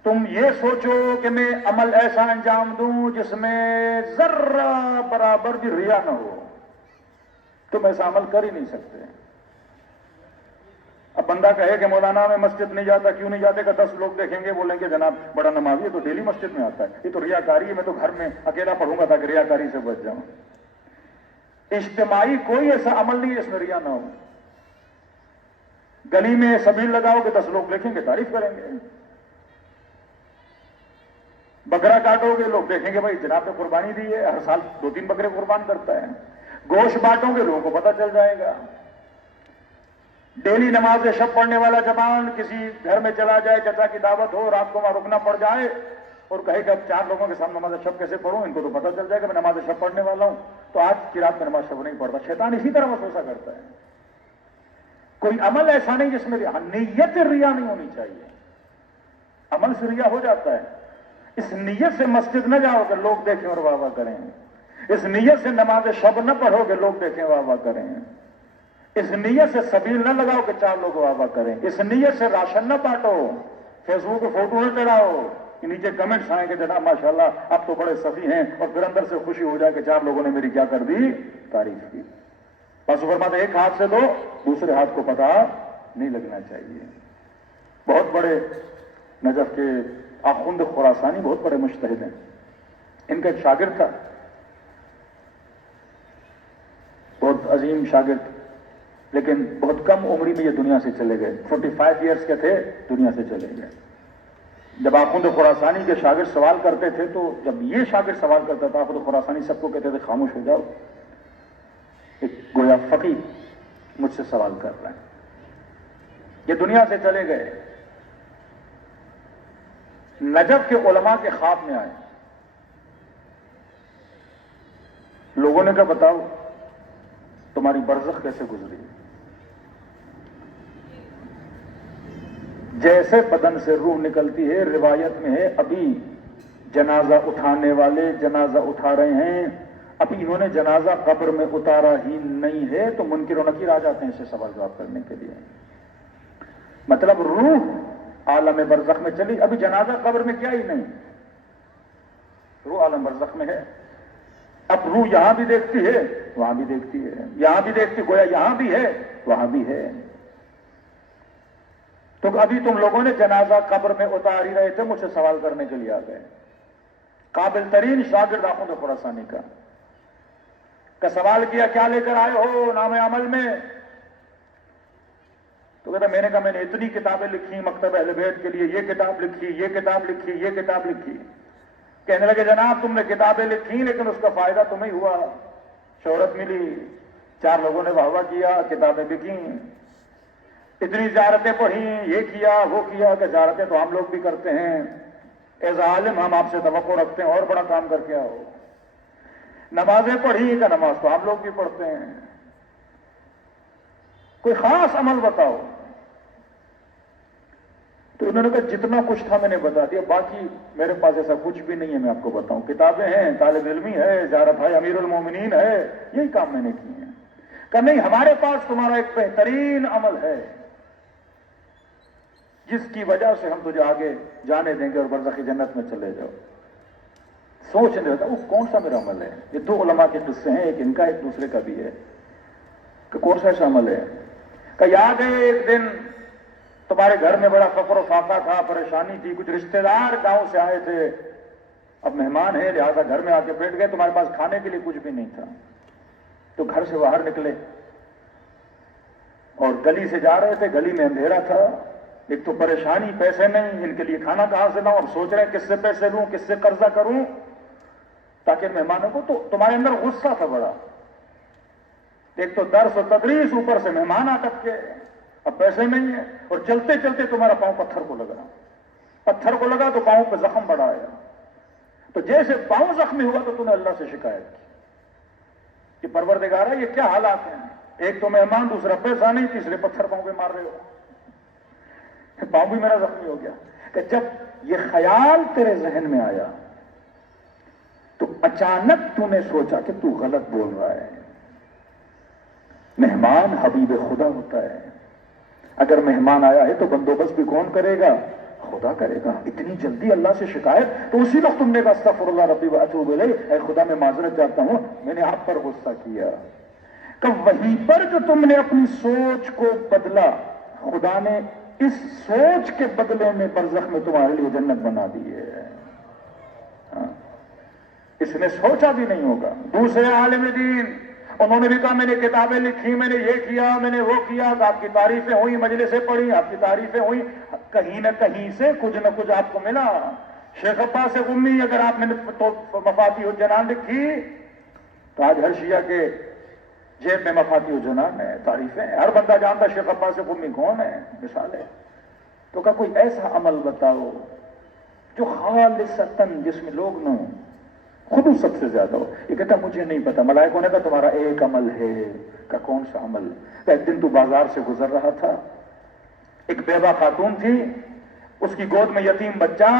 تم یہ سوچو کہ میں عمل ایسا انجام دوں جس میں ذرہ برابر بھی ریا نہ ہو، تم ایسا عمل کر ہی نہیں سکتے. اب بندہ کہے کہ مولانا میں مسجد نہیں جاتا، کیوں نہیں جاتے؟ کہ 10 لوگ دیکھیں گے بولیں گے جناب بڑا نمازی ہے تو ڈیلی مسجد میں آتا ہے، یہ تو ریاکاری ہے، میں تو گھر میں اکیلا پڑھوں گا تاکہ ریاکاری سے بچ جاؤں. اجتماعی کوئی ایسا عمل نہیں ہے اس میں ریا نہ ہو. گلی میں سبیل لگاؤ کہ 10 لوگ دیکھیں گے تعریف کریں گے. بکرا کاٹو گے لوگ دیکھیں گے بھائی جناب نے قربانی دی ہے، ہر سال 2-3 بکرے قربان کرتا ہے. گوشت بانٹو گے لوگوں کو پتہ چل جائے گا. ڈیلی نماز شب پڑھنے والا جوان کسی گھر میں چلا جائے، چچا کی دعوت ہو، رات کو وہاں رکنا پڑ جائے اور کہے کہ اب 4 لوگوں کے سامنے نماز شب کیسے پڑھوں، ان کو تو پتہ چل جائے کہ میں نماز شب پڑھنے والا ہوں، تو آج کی رات میں نماز شب نہیں پڑھتا. شیطان اسی طرح وسوسہ کرتا ہے. کوئی عمل ایسا نہیں جس میں نیت ریا نہیں ہونی چاہیے. عمل سے ریا ہو جاتا ہے. اس نیت سے مسجد نہ جاؤ کہ لوگ دیکھیں اور واہ واہ کریں. اس نیت سے نماز شب نہ پڑھو کہ لوگ دیکھیں واہ واہ کریں. اس نیت سے سبیل نہ لگاؤ کہ 4 لوگ واہ واہ کریں. اس نیت سے راشن نہ بانٹو، فیس بک کو فوٹو نہ چڑھاؤ کہ نیچے کمنٹس آئیں کہ جناب ماشاءاللہ اب تو بڑے سخی ہیں، اور پھر اندر سے خوشی ہو جائے کہ 4 لوگوں نے میری کیا کر دی، تعریف کی. بس فرماتے ایک ہاتھ سے دو، دوسرے ہاتھ کو پتہ نہیں لگنا چاہیے. بہت بڑے نجف کے آخوند خراسانی بہت بڑے مجتہد ہیں. ان کا ایک شاگرد تھا، بہت عظیم شاگرد، لیکن بہت کم عمری میں یہ دنیا سے چلے گئے. 45 ایئرس کے تھے، دنیا سے چلے گئے. جب آخوند خراسانی کے شاگرد سوال کرتے تھے تو جب یہ شاگرد سوال کرتا تھا آخوند خراسانی سب کو کہتے تھے خاموش ہو جاؤ، ایک گویا فقی مجھ سے سوال کر رہے ہیں. یہ دنیا سے چلے گئے. نجف کے علماء کے خواب میں آئے. لوگوں نے کہا بتاؤ تمہاری برزخ کیسے گزری؟ جیسے بدن سے روح نکلتی ہے، روایت میں ہے ابھی جنازہ اٹھانے والے جنازہ اٹھا رہے ہیں، ابھی انہوں نے جنازہ قبر میں اتارا ہی نہیں ہے تو منکر و نکیر آ جاتے ہیں اسے سوال جواب کرنے کے لیے. مطلب روح عالم برزخ میں چلی، ابھی جنازہ قبر میں کیا ہی نہیں، روح عالم برزخ میں ہے. اب روح یہاں بھی دیکھتی ہے وہاں بھی دیکھتی ہے، یہاں بھی دیکھتی، گویا یہاں بھی ہے وہاں بھی ہے. تو ابھی تم لوگوں نے جنازہ قبر میں اتار ہی رہے تھے، مجھ سے سوال کرنے کے لیے آ گئے. قابل ترین شاگرد آخوند خراسانی کا سوال کیا کیا لے کر آئے ہو نام عمل میں؟ تو کہتا میں نے کہا میں نے اتنی کتابیں لکھی مکتب اہل بیت کے لیے، یہ کتاب لکھی، یہ کتاب لکھی، یہ کتاب لکھی. کہنے لگے جناب تم نے کتابیں لکھی لیکن اس کا فائدہ تمہیں ہوا، شہرت ملی، 4 لوگوں نے واہ واہ کیا، کتابیں بکیں، اتنی زیارتیں پڑھیں، یہ کیا وہ کیا. کہ زیارتیں تو ہم لوگ بھی کرتے ہیں، ایز عالم ہم آپ سے توقع رکھتے ہیں اور بڑا کام کر کے آؤ. نمازیں پڑھی کہ نماز تو ہم لوگ بھی پڑھتے ہیں، کوئی خاص عمل بتاؤ. تو انہوں نے کہا جتنا کچھ تھا میں نے بتا دیا، باقی میرے پاس ایسا کچھ بھی نہیں ہے میں آپ کو بتاؤں. کتابیں ہیں، طالب علمی ہے، زیارت ہے، امیر المومنین ہے، یہی کام میں نے کیے ہیں. کہ نہیں ہمارے پاس تمہارا ایک بہترین عمل ہے جس کی وجہ سے ہم تجھے آگے جانے دیں گے اور برزخ جنت میں چلے جاؤ. سوچنے لگا وہ کون سا میرا عمل ہے؟ یہ 2 علماء کے قصے ہیں، ایک ان کا ایک دوسرے کا بھی ہے. کہ کون سا ایسا عمل ہے؟ کہ یاد ہے ایک دن تمہارے گھر میں بڑا فقر و فاقہ تھا، پریشانی تھی، کچھ رشتہ دار گاؤں سے آئے تھے، اب مہمان ہیں لہذا گھر میں آ کے بیٹھ گئے، تمہارے پاس کھانے کے لیے کچھ بھی نہیں تھا. تو گھر سے باہر نکلے اور گلی سے جا رہے تھے، گلی میں اندھیرا تھا، ایک تو پریشانی، پیسے نہیں، ان کے لیے کھانا کہاں سے لاؤں، اب سوچ رہے ہیں کس سے پیسے لوں، کس سے قرضہ کروں تاکہ مہمانوں کو. تو تمہارے اندر غصہ تھا بڑا، ایک تو درس و تدریس، اوپر سے مہمان آ کر کے، اب پیسے نہیں ہیں، اور چلتے چلتے تمہارا پاؤں پتھر کو لگا، پتھر کو لگا تو پاؤں پہ زخم بڑا آیا. تو جیسے پاؤں زخمی ہوا تو تم نے اللہ سے شکایت کی کہ پروردگارا یہ کیا حالات ہیں، ایک تو مہمان، دوسرا پیسہ نہیں، تیسرے پتھر پاؤں پہ مار رہے ہو، پاؤں بھی میرا زخمی ہو گیا. کہ جب یہ خیال تیرے ذہن میں آیا تو اچانک تو نے سوچا کہ تو غلط بول رہا ہے. مہمان حبیب خدا ہوتا ہے. اگر مہمان آیا ہے تو بندوبست بھی کون کرے گا؟ خدا کرے گا. اتنی جلدی اللہ سے شکایت؟ تو اسی وقت تم نے کہا استغفر اللہ ربی واتوب الیہ، اے خدا میں معذرت چاہتا ہوں، میں نے آپ پر غصہ کیا. کہ وہیں پر جو تم نے اپنی سوچ کو بدلا، خدا نے اس سوچ کے بدلے میں برزخ میں تمہارے لیے جنت بنا دی ہے. اس نے سوچا بھی نہیں ہوگا. دوسرے عالم دین انہوں نے بھی کہا میں نے کتابیں لکھی، میں نے یہ کیا، میں نے وہ کیا، آپ کی تعریفیں ہوئی، مجلسیں پڑھی، آپ کی تعریفیں ہوئی، کہیں نہ کہیں سے کچھ نہ کچھ آپ کو ملا. شیخ عباس قمی اگر آپ نے مفاتیح الجنان لکھی تو آج ہر شیعہ کے جیب میں مفاتیح الجنان ہے، تعریفیں، ہر بندہ جانتا شیخ عباس قمی کون ہے، مثال ہے. تو کہا کوئی ایسا عمل بتاؤ جو خالصتاً، جس میں لوگ نہ ہوں، خود سب سے زیادہ ہو. یہ کہتا مجھے نہیں پتا. ملائکوں نے کہا تمہارا ایک عمل ہے. کہ کون سا عمل؟ کہ ایک دن تو بازار سے گزر رہا تھا، ایک بیوہ خاتون تھی، اس کی گود میں یتیم بچہ.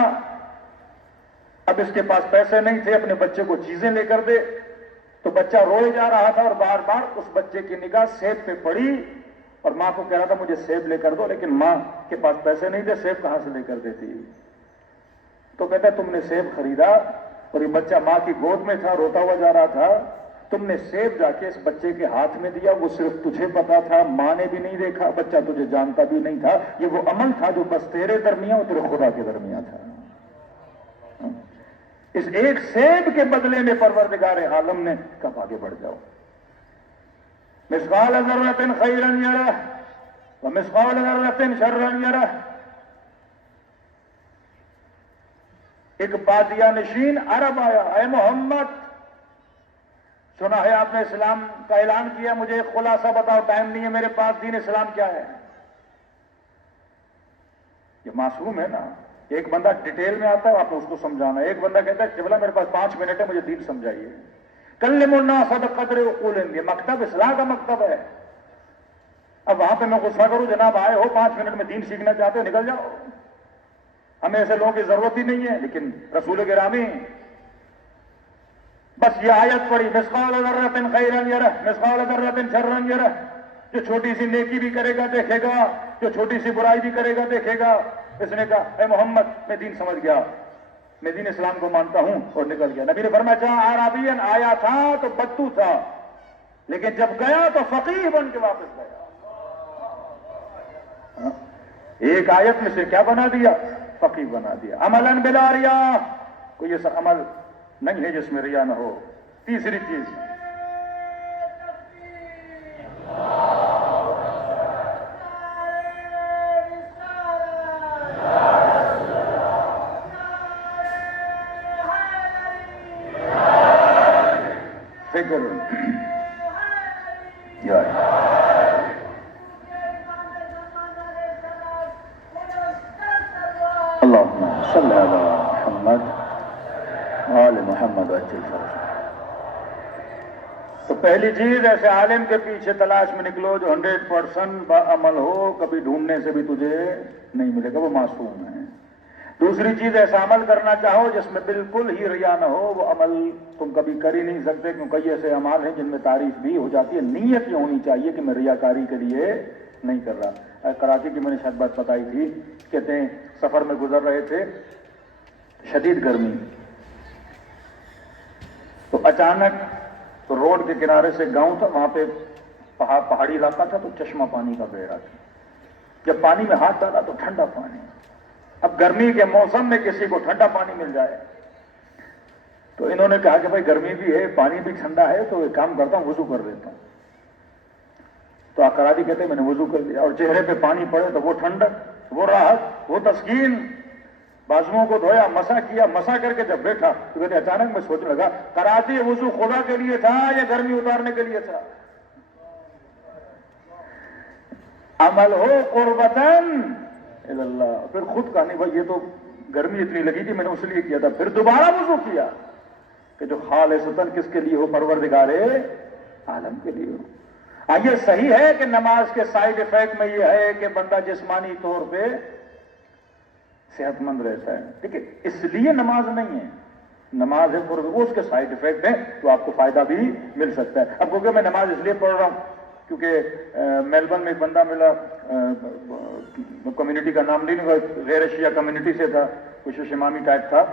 اب اس کے پاس پیسے نہیں تھے اپنے بچے کو چیزیں لے کر دے، تو بچہ روئے جا رہا تھا اور بار بار اس بچے کی نگاہ سیب پہ پڑی اور ماں کو کہہ رہا تھا مجھے سیب لے کر دو، لیکن ماں کے پاس پیسے نہیں تھے، سیب کہاں سے لے کر دیتی. تو کہتا تم نے سیب خریدا اور یہ بچہ ماں کی گود میں تھا، روتا ہوا جا رہا تھا، تم نے سیب جا کے اس بچے کے ہاتھ میں دیا. وہ صرف تجھے پتا تھا، ماں نے بھی نہیں دیکھا، بچہ تجھے جانتا بھی نہیں تھا. یہ وہ عمل تھا جو بس تیرے درمیان اور تیرے خدا کے درمیان تھا. اس ایک سیب کے بدلے میں پروردگار عالم نے کب آگے بڑھ جاؤ. مثقال ذرۃ خیرا یرہ ومثقال ذرۃ شرا یرہ. ایک بادیہ نشین عرب آیا، اے محمد سنا ہے آپ نے اسلام کا اعلان کیا، مجھے ایک خلاصہ بتاؤ، ٹائم نہیں ہے میرے پاس، دین اسلام کیا ہے؟ یہ معصوم ہے نا. ایک بندہ ڈیٹیل میں آتا ہے، آپ کو اس کو سمجھانا. ایک بندہ کہتا ہے قبلہ میرے پاس 5 منٹ ہے، مجھے دین سمجھائیے. کلموا الناس بقدر عقولہم، یہ مکتب اصلاح کا مکتب ہے. اب وہاں پہ میں غصہ کروں، جناب آئے ہو 5 منٹ میں دین سیکھنا چاہتے ہو، نکل جاؤ. ہمیں ایسے لوگوں کی ضرورت ہی نہیں ہے. لیکن رسول گرامی بس یہ آیت پڑھی، مثقال ذرۃ خیرا یرہ مثقال ذرۃ شرا یرہ. جو چھوٹی سی نیکی بھی کرے گا دیکھے گا، جو چھوٹی سی برائی بھی کرے گا دیکھے گا. اس نے کہا اے محمد میں دین سمجھ گیا، میں دین اسلام کو مانتا ہوں، اور نکل گیا. نبی نے فرمایا جہاں عربین آیا تھا تو بدو تھا، لیکن جب گیا تو فقیہ بن کے واپس گیا. ایک آیت میں سے کیا بنا دیا؟ فقیہ بنا دیا. عملاً بلا ریا، کوئی ایسا عمل نہیں ہے جس میں ریا نہ ہو. تیسری چیز فکر. اللہم صلی علی محمد آل محمد اجل فرج. تو پہلی چیز ایسے عالم کے پیچھے تلاش میں نکلو جو 100% باعمل ہو، کبھی ڈھونڈنے سے بھی تجھے نہیں ملے گا، وہ معصوم ہے. دوسری چیز ایسا عمل کرنا چاہو جس میں بالکل ہی ریا نہ ہو، وہ عمل تم کبھی کر ہی نہیں سکتے، کیونکہ ایسے اعمال ہیں جن میں تعریف بھی ہو جاتی ہے. نیت یہ ہونی چاہیے کہ میں ریاکاری کے لیے نہیں کر رہا. کراچی کی میں نے شاید بات بتائی تھی، کہتے ہیں سفر میں گزر رہے تھے، شدید گرمی، تو اچانک روڈ کے کنارے سے گاؤں تھا، وہاں پہ پہاڑی علاقہ تھا، تو چشمہ پانی کا بہ رہا تھا. جب پانی میں ہاتھ ڈالا تو ٹھنڈا پانی. اب گرمی کے موسم میں کسی کو ٹھنڈا پانی مل جائے تو انہوں نے کہا کہ بھائی گرمی بھی ہے، پانی بھی ٹھنڈا ہے، تو ایک کام کرتا ہوں وضو کر دیتا ہوں. تو اقرادی کہتے ہیں میں نے وضو کر لیا، اور چہرے پہ پانی پڑے تو وہ ٹھنڈک، وہ راحت، وہ تسکین. بازوؤں کو دھویا، مسا کیا، مسا کر کے جب بیٹھا تو کہتے اچانک میں سوچنے لگا کراچی وضو خدا کے لیے تھا یا گرمی اتارنے کے لیے تھا؟ عمل ہو قربتاً اللہ. پھر خود کہا نہیں بھائی یہ تو گرمی اتنی لگی تھی میں نے اس لیے کیا تھا. پھر دوبارہ وضو کیا کہ جو خالصتاً کس کے لیے ہو؟ پروردگار عالم کے لیے ہو. یہ صحیح ہے کہ نماز کے سائیڈ افیکٹ میں یہ ہے کہ بندہ جسمانی طور پہ صحت مند رہتا ہے، لیکن اس لیے نماز نہیں ہے. نماز ہے وہ اس کے سائڈ افیکٹ ہیں تو آپ کو فائدہ بھی مل سکتا ہے. اب کیونکہ میں نماز اس لیے پڑھ رہا ہوں کیونکہ میلبرن میں ایک بندہ ملا, کمیونٹی کا نام نہیں لوں, غیر شیعہ کمیونٹی سے تھا, کچھ امامی ٹائپ تھا,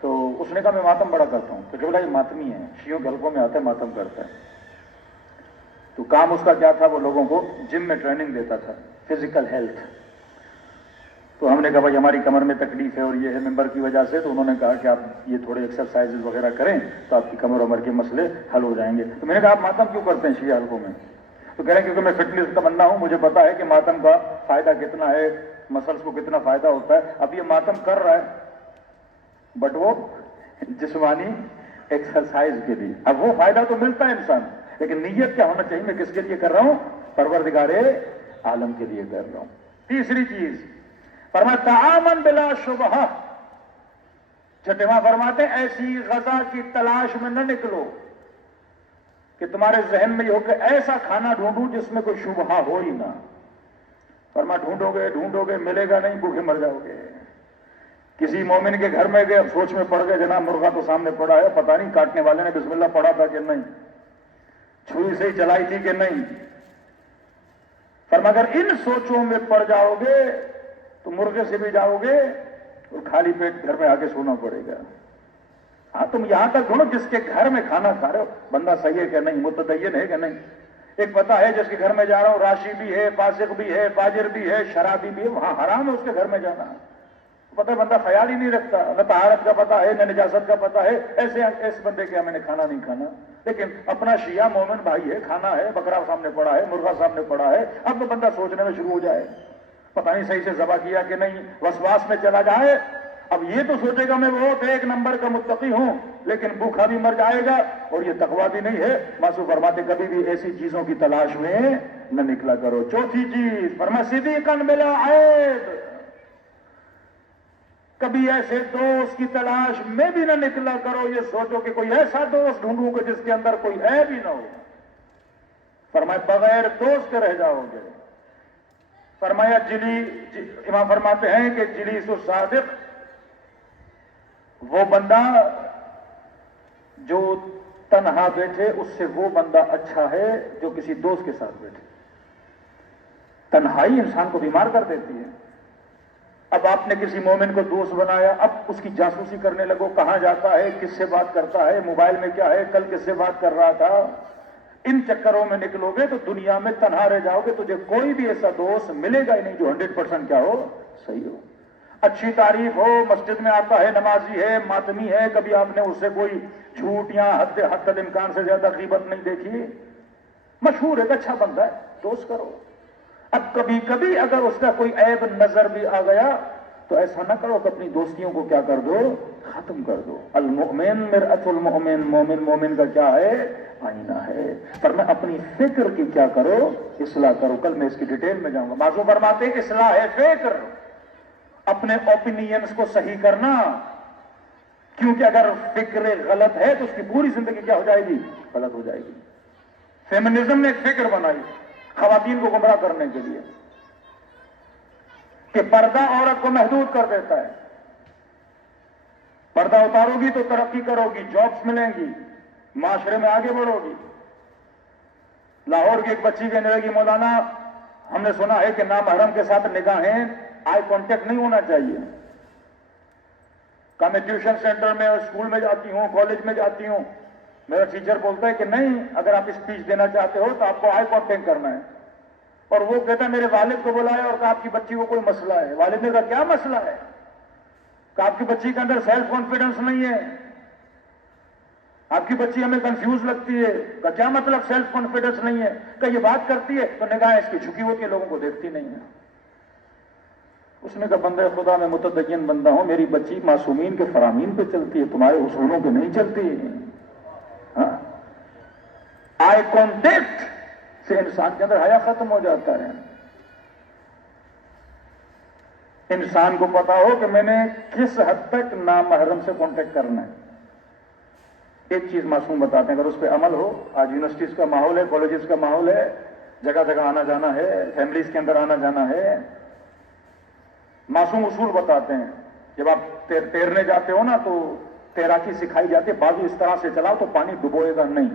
تو اس نے کہا میں ماتم بڑا کرتا ہوں. تو بولا یہ ماتمی ہے, شیعوں کے حلقوں میں آتا ہے ماتم کرتا ہے. تو کام اس کا کیا تھا, وہ لوگوں کو جم میں ٹریننگ دیتا تھا, فزیکل ہیلتھ. تو ہم نے کہا بھائی ہماری کمر میں تکلیف ہے اور یہ ہے ممبر کی وجہ سے, تو انہوں نے کہا کہ آپ یہ تھوڑے ایکسرسائز وغیرہ کریں تو آپ کی کمر عمر کے مسئلے حل ہو جائیں گے. تو میں نے کہا آپ ماتم کیوں کرتے ہیں شیعہ حلقوں میں؟ تو کہہ رہے ہیں کیونکہ میں فٹنس کا بندہ ہوں, مجھے پتا ہے کہ ماتم کا فائدہ کتنا ہے, مسلس کو کتنا فائدہ ہوتا ہے. اب یہ ماتم کر رہا ہے بٹ وہ جسمانی ایکسرسائز کے لیے. اب وہ فائدہ تو ملتا ہے انسان, لیکن نیت کیا ہونا چاہیے, میں کس کے لیے کر رہا ہوں؟ پروردگار عالم کے لیے کر رہا ہوں. تیسری چیز فرمایا تعامن بلا شبہ. چھٹواں فرماتے ہیں ایسی غذا کی تلاش میں نہ نکلو کہ تمہارے ذہن میں یہ ہو کہ ایسا کھانا ڈھونڈوں جس میں کوئی شبہ ہو ہی نہ. فرمایا ڈھونڈو گے ملے گا نہیں, بھوکے مر جاؤ گے. کسی مومن کے گھر میں گئے, اب سوچ میں پڑ گئے جناب مرغا تو سامنے پڑا ہے, پتہ نہیں کاٹنے والے نے بسم اللہ پڑھا تھا کہ نہیں, چھری سے ہی چلائی تھی کہ نہیں. فرمایا اگر ان سوچوں میں پڑ جاؤ گے تو مرغے سے بھی جاؤ گے اور خالی پیٹ گھر میں آ کے سونا پڑے گا. ہاں تم یہاں تک ڈھونڈو جس کے گھر میں کھانا کھا رہے ہو بندہ صحیح ہے کہ نہیں, متدین ہے کہ نہیں. ایک پتا ہے جس کے گھر میں جا رہا ہوں راشی بھی ہے, فاسق بھی ہے, فاجر بھی ہے, شرابی بھی ہے, وہاں حرام ہے اس کے گھر میں جانا. پتہ بندہ خیال ہی نہیں رکھتا, نہ طہارت کا پتہ ہے نہ نجاست کا پتہ ہے, ایسے بندے کے میں نے کھانا نہیں کھانا. لیکن اپنا شیعہ مومن بھائی ہے, کھانا ہے, بکرا سامنے پڑا ہے, مرغا سامنے پڑا ہے, اب تو بندہ سوچنے میں شروع ہو جائے پتہ نہیں صحیح سے ذبح کیا کہ نہیں, وسواس میں چلا جائے. اب یہ تو سوچے گا میں بہت ایک نمبر کا متقی ہوں, لیکن بھوکھا بھی مر جائے گا اور یہ تقویٰ بھی نہیں ہے. معصوم فرماتے کبھی بھی ایسی چیزوں کی تلاش میں نہ نکلا کرو. چوتھی چیز فرمایا صدیقاً بلا عیب. کبھی ایسے دوست کی تلاش میں بھی نہ نکلا کرو یہ سوچو کہ کوئی ایسا دوست ڈھونڈوں گا جس کے اندر کوئی عیب ہی نہ ہو. فرمایا بغیر دوست کے رہ جاؤ گے. فرمایا امام فرماتے ہیں کہ جلیس الصادق وہ بندہ جو تنہا بیٹھے اس سے وہ بندہ اچھا ہے جو کسی دوست کے ساتھ بیٹھے. تنہائی انسان کو بیمار کر دیتی ہے. اب آپ نے کسی مومن کو دوست بنایا, اب اس کی جاسوسی کرنے لگو, کہاں جاتا ہے, کس سے بات کرتا ہے, موبائل میں کیا ہے, کل کس سے بات کر رہا تھا. ان چکروں میں نکلو گے تو دنیا میں تنہا رہ جاؤ گے. تجھے کوئی بھی ایسا دوست ملے گا ہی نہیں جو 100% کیا ہو, صحیح ہو, اچھی تعریف ہو, مسجد میں آتا ہے, نمازی ہے, ماتمی ہے, کبھی آپ نے اس سے کوئی جھوٹ یا حد الامکان سے زیادہ غیبت نہیں دیکھی, مشہور ہے, اچھا بندہ ہے, دوست کرو. اب کبھی کبھی اگر اس کا کوئی عیب نظر بھی آ گیا تو ایسا نہ کرو کہ اپنی دوستیوں کو کیا کر دو, ختم کر دو. المؤمن مرأۃ المؤمن, مومن کا کیا ہے, آئینہ ہے. پر میں اپنی فکر کی کیا کرو, اصلاح کرو. کل میں اس کی ڈیٹیل میں جاؤں گا. معصوم فرماتے ہیں اصلاح ہے فکر, اپنے اوپینینز کو صحیح کرنا. کیونکہ اگر فکر غلط ہے تو اس کی پوری زندگی کیا ہو جائے گی, غلط ہو جائے گی. فیمنزم نے ایک فکر بنائی خواتین کو گمراہ کرنے کے لیے کہ پردہ عورت کو محدود کر دیتا ہے. پردہ اتارو گی تو ترقی کرو گی, جابس ملیں گی, معاشرے میں آگے بڑھو گی. لاہور کی ایک بچی کہنے لگی مولانا ہم نے سنا ہے کہ نامحرم کے ساتھ نگاہیں, آئی کانٹیکٹ نہیں ہونا چاہیے. کہ میں ٹیوشن سینٹر میں اور اسکول میں جاتی ہوں, کالج میں جاتی ہوں, میرا ٹیچر بولتا ہے کہ نہیں, اگر آپ اسپیچ دینا چاہتے ہو تو آپ کو آئی کانٹیکٹ کرنا ہے. اور وہ کہتا ہے میرے والد کو بلایا اور کہا آپ کی بچی کو کوئی مسئلہ ہے. والد نے کہا کیا مسئلہ ہے؟ کہ آپ کی بچی کے اندر سیلف کانفیڈنس نہیں ہے, آپ کی بچی ہمیں کنفیوز لگتی ہے. کہ کیا مطلب سیلف کانفیڈنس نہیں ہے؟ کہ یہ بات کرتی ہے تو نگاہیں اس کی جھکی ہوتی ہے, لوگوں کو دیکھتی نہیں ہے. اس نے کہا بندہ خدا میں متدین بندہ ہوں, میری بچی معصومین کے فرامین پہ چلتی ہے, تمہارے اصولوں پہ نہیں چلتی. ہاں, آئی کانٹیکٹ سے انسان کے اندر حیا ختم ہو جاتا ہے. انسان کو پتا ہو کہ میں نے کس حد تک نامحرم سے کانٹیکٹ کرنا ہے. ایک چیز معصوم بتاتے ہیں, اگر اس پہ عمل ہو. آج یونیورسٹیز کا ماحول ہے, کالجز کا ماحول ہے, جگہ جگہ آنا جانا ہے, فیملیز کے اندر آنا جانا ہے. معصوم اصول بتاتے ہیں, جب آپ تیرنے جاتے ہو نا تو تیراکی سکھائی جاتی ہے، بازو اس طرح سے چلاؤ تو پانی ڈبوئے گا نہیں.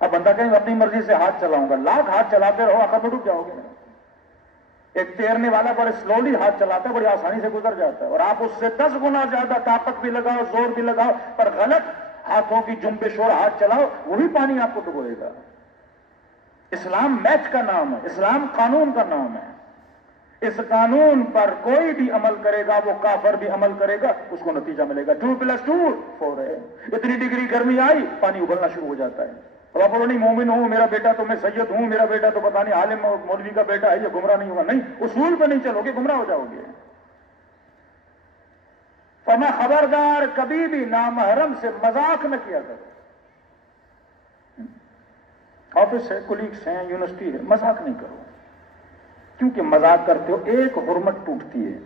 اب بندہ کہیں اپنی مرضی سے ہاتھ چلاؤں گا، لاکھ ہاتھ چلاتے رہو آخر میں ڈوب جاؤ گے. ایک تیرنے والا بڑے سلولی ہاتھ چلاتا ہے، بڑی آسانی سے گزر جاتا ہے، اور آپ اس سے 10 گنا زیادہ طاقت بھی لگاؤ، زور بھی لگاؤ، پر غلط ہاتھوں کی جنبش اور ہاتھ چلاؤ، وہی پانی آپ کو ڈبوئے گا. اسلام میتھ کا نام ہے، اسلام قانون کا نام ہے. اس قانون پر کوئی بھی عمل کرے گا، وہ کافر بھی عمل کرے گا، اس کو نتیجہ ملے گا. 2+2 4 ہے. اتنی ڈگری گرمی آئی، پانی ابلنا شروع ہو جاتا ہے. اب آپ بولو نہیں مومن ہوں میرا بیٹا تو میں سید ہوں، میرا بیٹا تو پتہ نہیں عالم اور مولوی کا بیٹا ہے، یہ گمراہ نہیں ہوگا. نہیں، اصول پہ نہیں چلو گے گمراہ ہو جاؤ گے. فرمایا خبردار کبھی بھی نامحرم سے مذاق نہ کیا کرو. آفس ہے، کولیگس ہیں، یونیورسٹی ہے، مذاق نہیں کرو. کیونکہ مذاق کرتے ہو ایک حرمت ٹوٹتی ہے.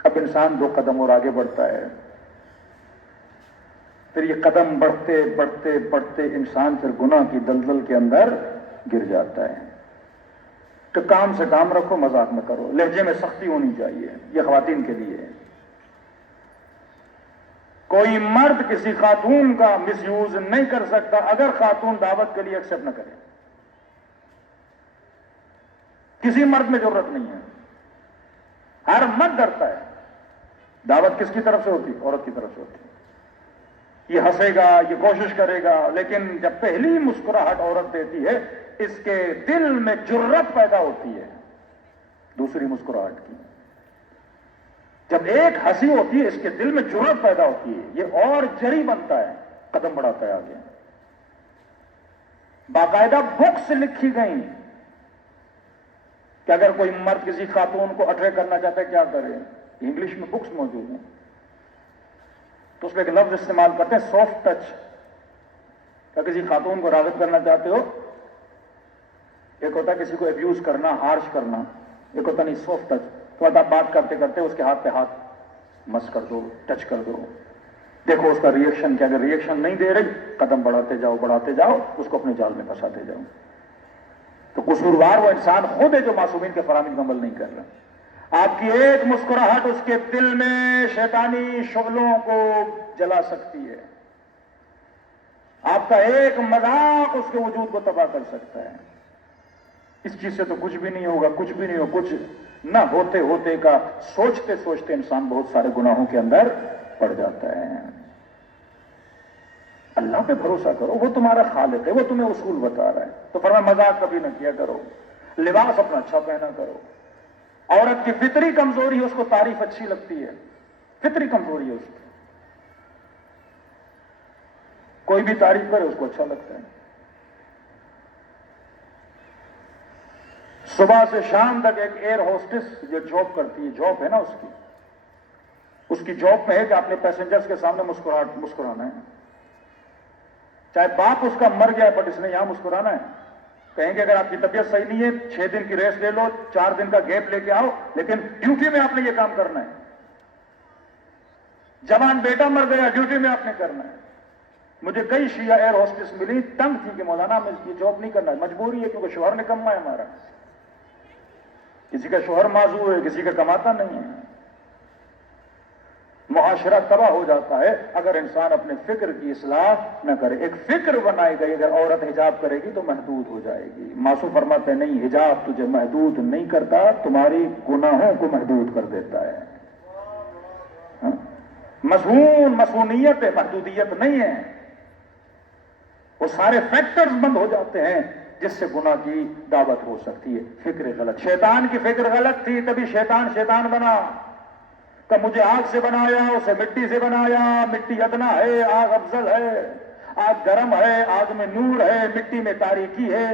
اب انسان 2 قدم اور آگے بڑھتا ہے، پھر یہ قدم بڑھتے بڑھتے بڑھتے انسان پھر گناہ کی دلدل کے اندر گر جاتا ہے. تو کام سے کام رکھو، مذاق نہ کرو. لہجے میں سختی ہونی چاہیے، یہ خواتین کے لیے. کوئی مرد کسی خاتون کا مس یوز نہیں کر سکتا اگر خاتون دعوت کے لیے ایکسپٹ نہ کرے. کسی مرد میں ضرورت نہیں ہے. ہر مرد ڈرتا ہے. دعوت کس کی طرف سے ہوتی؟ عورت کی طرف سے ہوتی. یہ ہنسے گا، یہ کوشش کرے گا، لیکن جب پہلی مسکراہٹ عورت دیتی ہے اس کے دل میں جرت پیدا ہوتی ہے دوسری مسکراہٹ کی. جب ایک ہنسی ہوتی ہے اس کے دل میں جرت پیدا ہوتی ہے، یہ اور جری بنتا ہے، قدم بڑھاتا ہے آگے. باقاعدہ بکس لکھی گئی کہ اگر کوئی مرد کسی خاتون کو اٹریکٹ کرنا چاہتا ہے کیا کرے. انگلش میں بکس موجود ہیں، تو اس پہ ایک لفظ استعمال کرتے ہیں سافٹ ٹچ. کیا کسی خاتون کو راغب کرنا چاہتے ہو؟ ایک ہوتا ہے کسی کو ابیوز کرنا، ہارش کرنا، ایک ہوتا نہیں سافٹ ٹچ. تو آپ بات کرتے کرتے اس کے ہاتھ پہ ہاتھ مس کر دو، ٹچ کر دو، دیکھو اس کا ریئیکشن کیا. اگر ریئیکشن نہیں دے رہی قدم بڑھاتے جاؤ بڑھاتے جاؤ، اس کو اپنے جال میں پھنساتے جاؤ. تو قصوروار وہ انسان خود ہے جو معصومین کے فرامین کا عمل نہیں کر رہا. آپ کی ایک مسکراہٹ اس کے دل میں شیطانی شعلوں کو جلا سکتی ہے. آپ کا ایک مذاق اس کے وجود کو تباہ کر سکتا ہے. اس چیز سے تو کچھ بھی نہیں ہوگا، کچھ بھی نہیں ہوگا. کچھ نہ ہوتے ہوتے کا سوچتے سوچتے انسان بہت سارے گناہوں کے اندر پڑ جاتا ہے. اللہ پہ بھروسہ کرو، وہ تمہارا خالق ہے، وہ تمہیں اصول بتا رہا ہے. تو فرمایا مذاق کبھی نہ کیا کرو. لباس اپنا اچھا پہنا کرو. عورت کی فطری کمزوری ہے، اس کو تعریف اچھی لگتی ہے. فطری کمزوری ہے اس کی، کوئی بھی تعریف کرے اس کو اچھا لگتا ہے. صبح سے شام تک ایک ایئر ہوسٹس جو جاب کرتی ہے، جاب ہے نا اس کی جاب میں ہے کہ اپنے پیسنجرز کے سامنے مسکرانا ہے. چاہے باپ اس کا مر گیا ہے بٹ اس نے یہاں مسکرانا ہے. کہیں گے اگر آپ کی طبیعت صحیح نہیں ہے 6 دن کی ریسٹ لے لو، 4 دن کا گیپ لے کے آؤ، لیکن ڈیوٹی میں آپ نے یہ کام کرنا ہے. جوان بیٹا مر گیا، ڈیوٹی میں آپ نے کرنا ہے. مجھے کئی شیعہ ایئر ہوسٹس ملی، تنگ تھی کہ مولانا میں یہ جاب نہیں کرنا، مجبوری ہے کیونکہ شوہر نے کما ہے ہمارا. کسی کا شوہر معذور ہے، کسی کا کماتا نہیں ہے. معاشرہ تباہ ہو جاتا ہے اگر انسان اپنے فکر کی اصلاح نہ کرے. ایک فکر بنائی گئی اگر عورت حجاب کرے گی تو محدود ہو جائے گی. معصوم فرماتے نہیں حجاب تجھے محدود نہیں کرتا، تمہاری گناہوں کو محدود کر دیتا ہے. مصونیت ہے، محدودیت نہیں ہے. وہ سارے فیکٹرز بند ہو جاتے ہیں جس سے گناہ کی دعوت ہو سکتی ہے. فکر غلط، شیطان کی فکر غلط تھی تبھی شیطان بنا کہ مجھے آگ سے بنایا، اسے مٹی سے بنایا. مٹی ادنا ہے، آگ افضل ہے. آگ گرم ہے، آگ میں نور ہے. مٹی میں تاریکی ہے،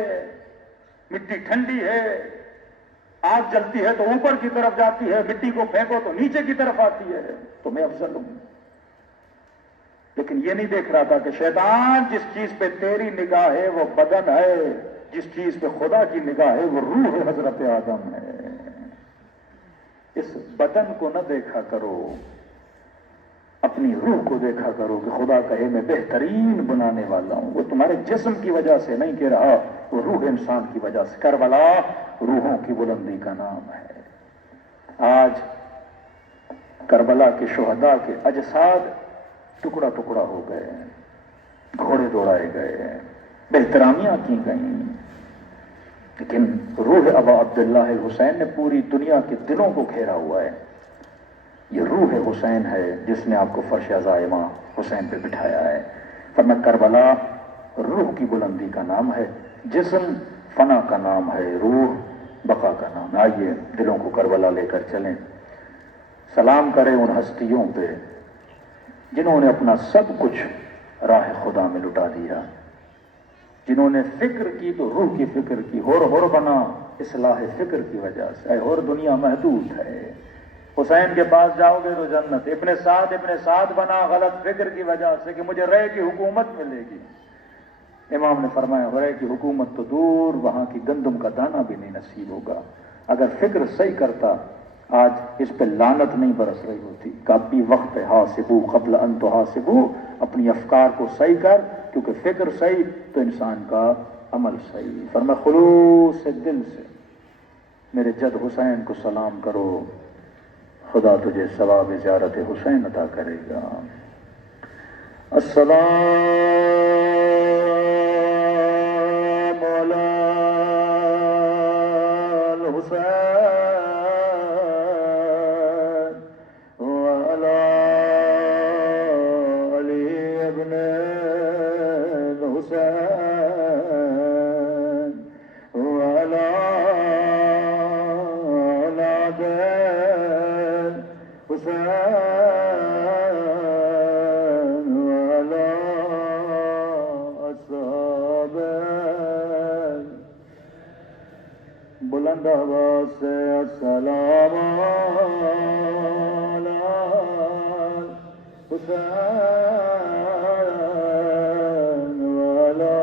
مٹی ٹھنڈی ہے. آگ جلتی ہے تو اوپر کی طرف جاتی ہے، مٹی کو پھینکو تو نیچے کی طرف آتی ہے. تو میں افضل ہوں. لیکن یہ نہیں دیکھ رہا تھا کہ شیطان جس چیز پہ تیری نگاہ ہے وہ بدن ہے، جس چیز پہ خدا کی نگاہ ہے وہ روح حضرت آدم ہے. اس بدن کو نہ دیکھا کرو، اپنی روح کو دیکھا کرو کہ خدا کہے میں بہترین بنانے والا ہوں. وہ تمہارے جسم کی وجہ سے نہیں کہہ رہا، وہ روح انسان کی وجہ سے. کربلا روحوں کی بلندی کا نام ہے. آج کربلا کے شہداء کے اجساد ٹکڑا ٹکڑا ہو گئے، گھوڑے دوڑائے گئے، بہترامیاں کی گئیں، لیکن روح ابا عبداللہ الحسین نے پوری دنیا کے دلوں کو گھیرا ہوا ہے۔ یہ روح حسین ہے جس نے آپ کو فرش عزائمہ حسین پہ بٹھایا ہے۔ فرمایا کربلا روح کی بلندی کا نام ہے، جسم فنا کا نام ہے، روح بقا کا نام ہے۔ آئیے دلوں کو کربلا لے کر چلیں، سلام کریں ان ہستیوں پہ جنہوں نے اپنا سب کچھ راہ خدا میں لٹا دیا، جنہوں نے فکر کی تو روح کی فکر کی، ہور بنا اصلاح فکر کی وجہ سے۔ اے ہور دنیا محدود ہے، حسین کے پاس جاؤ گے تو جنت۔ ابن سعد بنا غلط فکر کی وجہ سے کہ مجھے رے کی حکومت ملے گی۔ امام نے فرمایا رے کی حکومت تو دور، وہاں کی گندم کا دانہ بھی نہیں نصیب ہوگا۔ اگر فکر صحیح کرتا آج اس پہ لعنت نہیں برس رہی ہوتی۔ کافی وقت ہے، حاسبو قبل ان تحاسبو، اپنی افکار کو صحیح کر، کیونکہ فکر صحیح تو انسان کا عمل صحیح۔ فرمایا خلوص سے دل سے میرے جد حسین کو سلام کرو، خدا تجھے ثواب زیارت حسین عطا کرے گا۔ السلام علی الحسین وعلی علی ابن الحسین وعلی اولاد حسین وعلی اصحاب۔ بلند آواز سے السلام علی حسین وعلی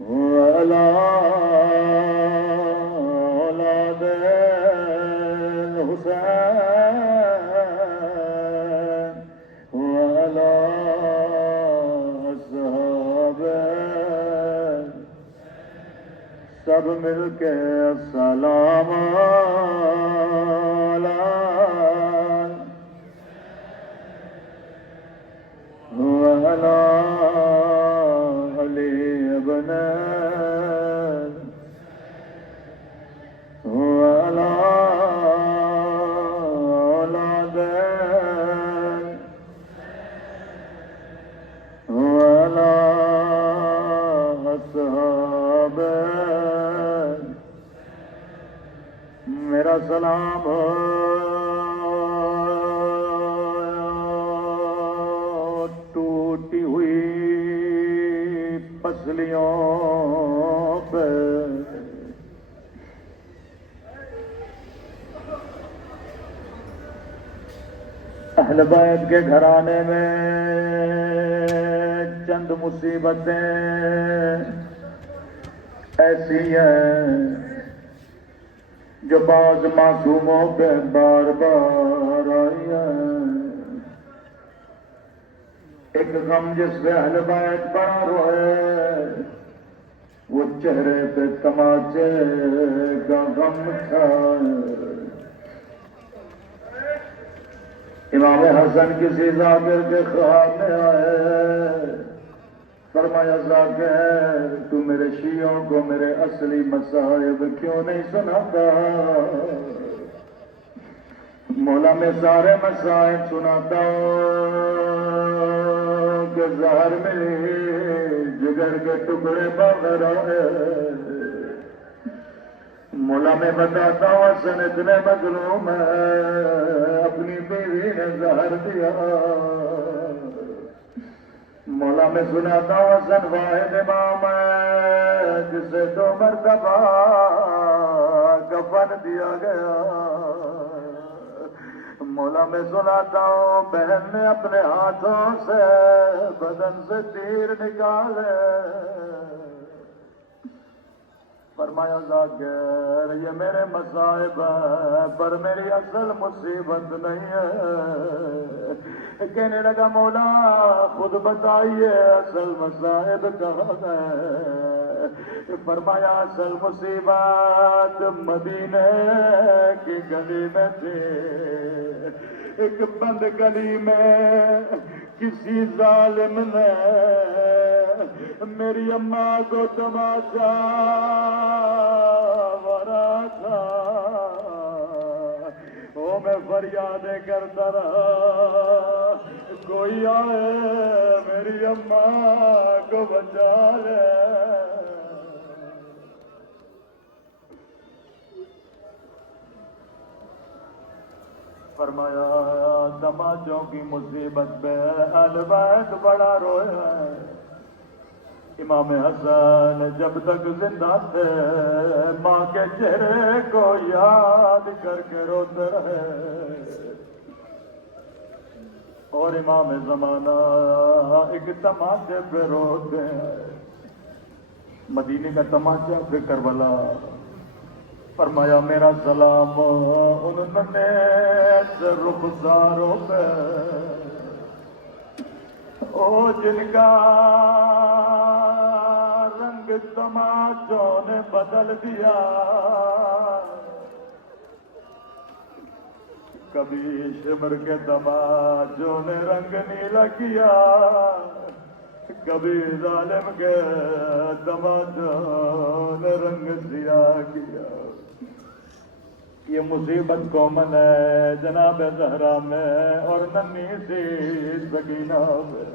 وعلی اولاد حسین وعلی اصحاب۔ سب مل کے السلام علی وعلی علی ابن وعلی اولاد وعلی اصحاب۔ میرا سلام ٹوٹی ہوئی پسلیوں پہ، اہل بیت کے گھرانے میں چند مصیبتیں ایسی ہیں جو بعض معصوموں پہ بار بار آئی ہیں۔ ایک غم جس پہ اہل بیت بڑا روئے، وہ چہرے پہ تماچے کا غم تھا۔ امام حسن کسی ذاکر کے خواب میں آئے، فرمایا ذاکر تو میرے شیعوں کو میرے اصلی مصائب کیوں نہیں سناتا؟ مولا میں سارے مصائب سناتا ہوں کہ زہر میں جگر کے ٹکڑے باہر آئے۔ مولا میں بتاتا ہوں حسن اتنے مظلوم ہے، اپنی بیوی نے زہر دیا۔ مولا میں سناتا ہوں حسن واحد امام ہے جسے 2 مرتبہ کفن دیا گیا۔ مولا میں سناتا ہوں بہن نے اپنے ہاتھوں سے بدن سے تیر نکالے۔ فرمایا ذاکر یہ میرے مصائب ہیں پر میری اصل مصیبت نہیں ہے۔ کہنے لگا مولا خود بتائیے اصل مصائب کہاں ہے؟ فرمایا اصل مصیبت مدینے کی گلی میں تھے، ایک بند گلی میں کسی ظالم نے میری اماں کو تماچا ورا تھا، وہ میں فریادیں کرتا رہا کوئی آئے میری اماں کو بچا لے۔ فرمایا تماچوں کی مصیبت پہ اہل بیت بڑا رویا ہے۔ امام حسن جب تک زندہ تھے ماں کے چہرے کو یاد کر کے روتے رہے، اور امام زمانہ ایک تماچے پہ روتے ہیں، مدینے کا تماچا پہ کربلا۔ فرمایا میرا سلام ان نے سے رخساروں پہ، او جن کا رنگ تماچوں نے بدل دیا، کبھی شمر کے تماچوں نے رنگ نیلا کیا، کبھی ظالم کے تماچوں نے رنگ سیاہ کیا۔ یہ مصیبت کومن ہے جناب زہرا میں اور ننھی سی سکینہ میں۔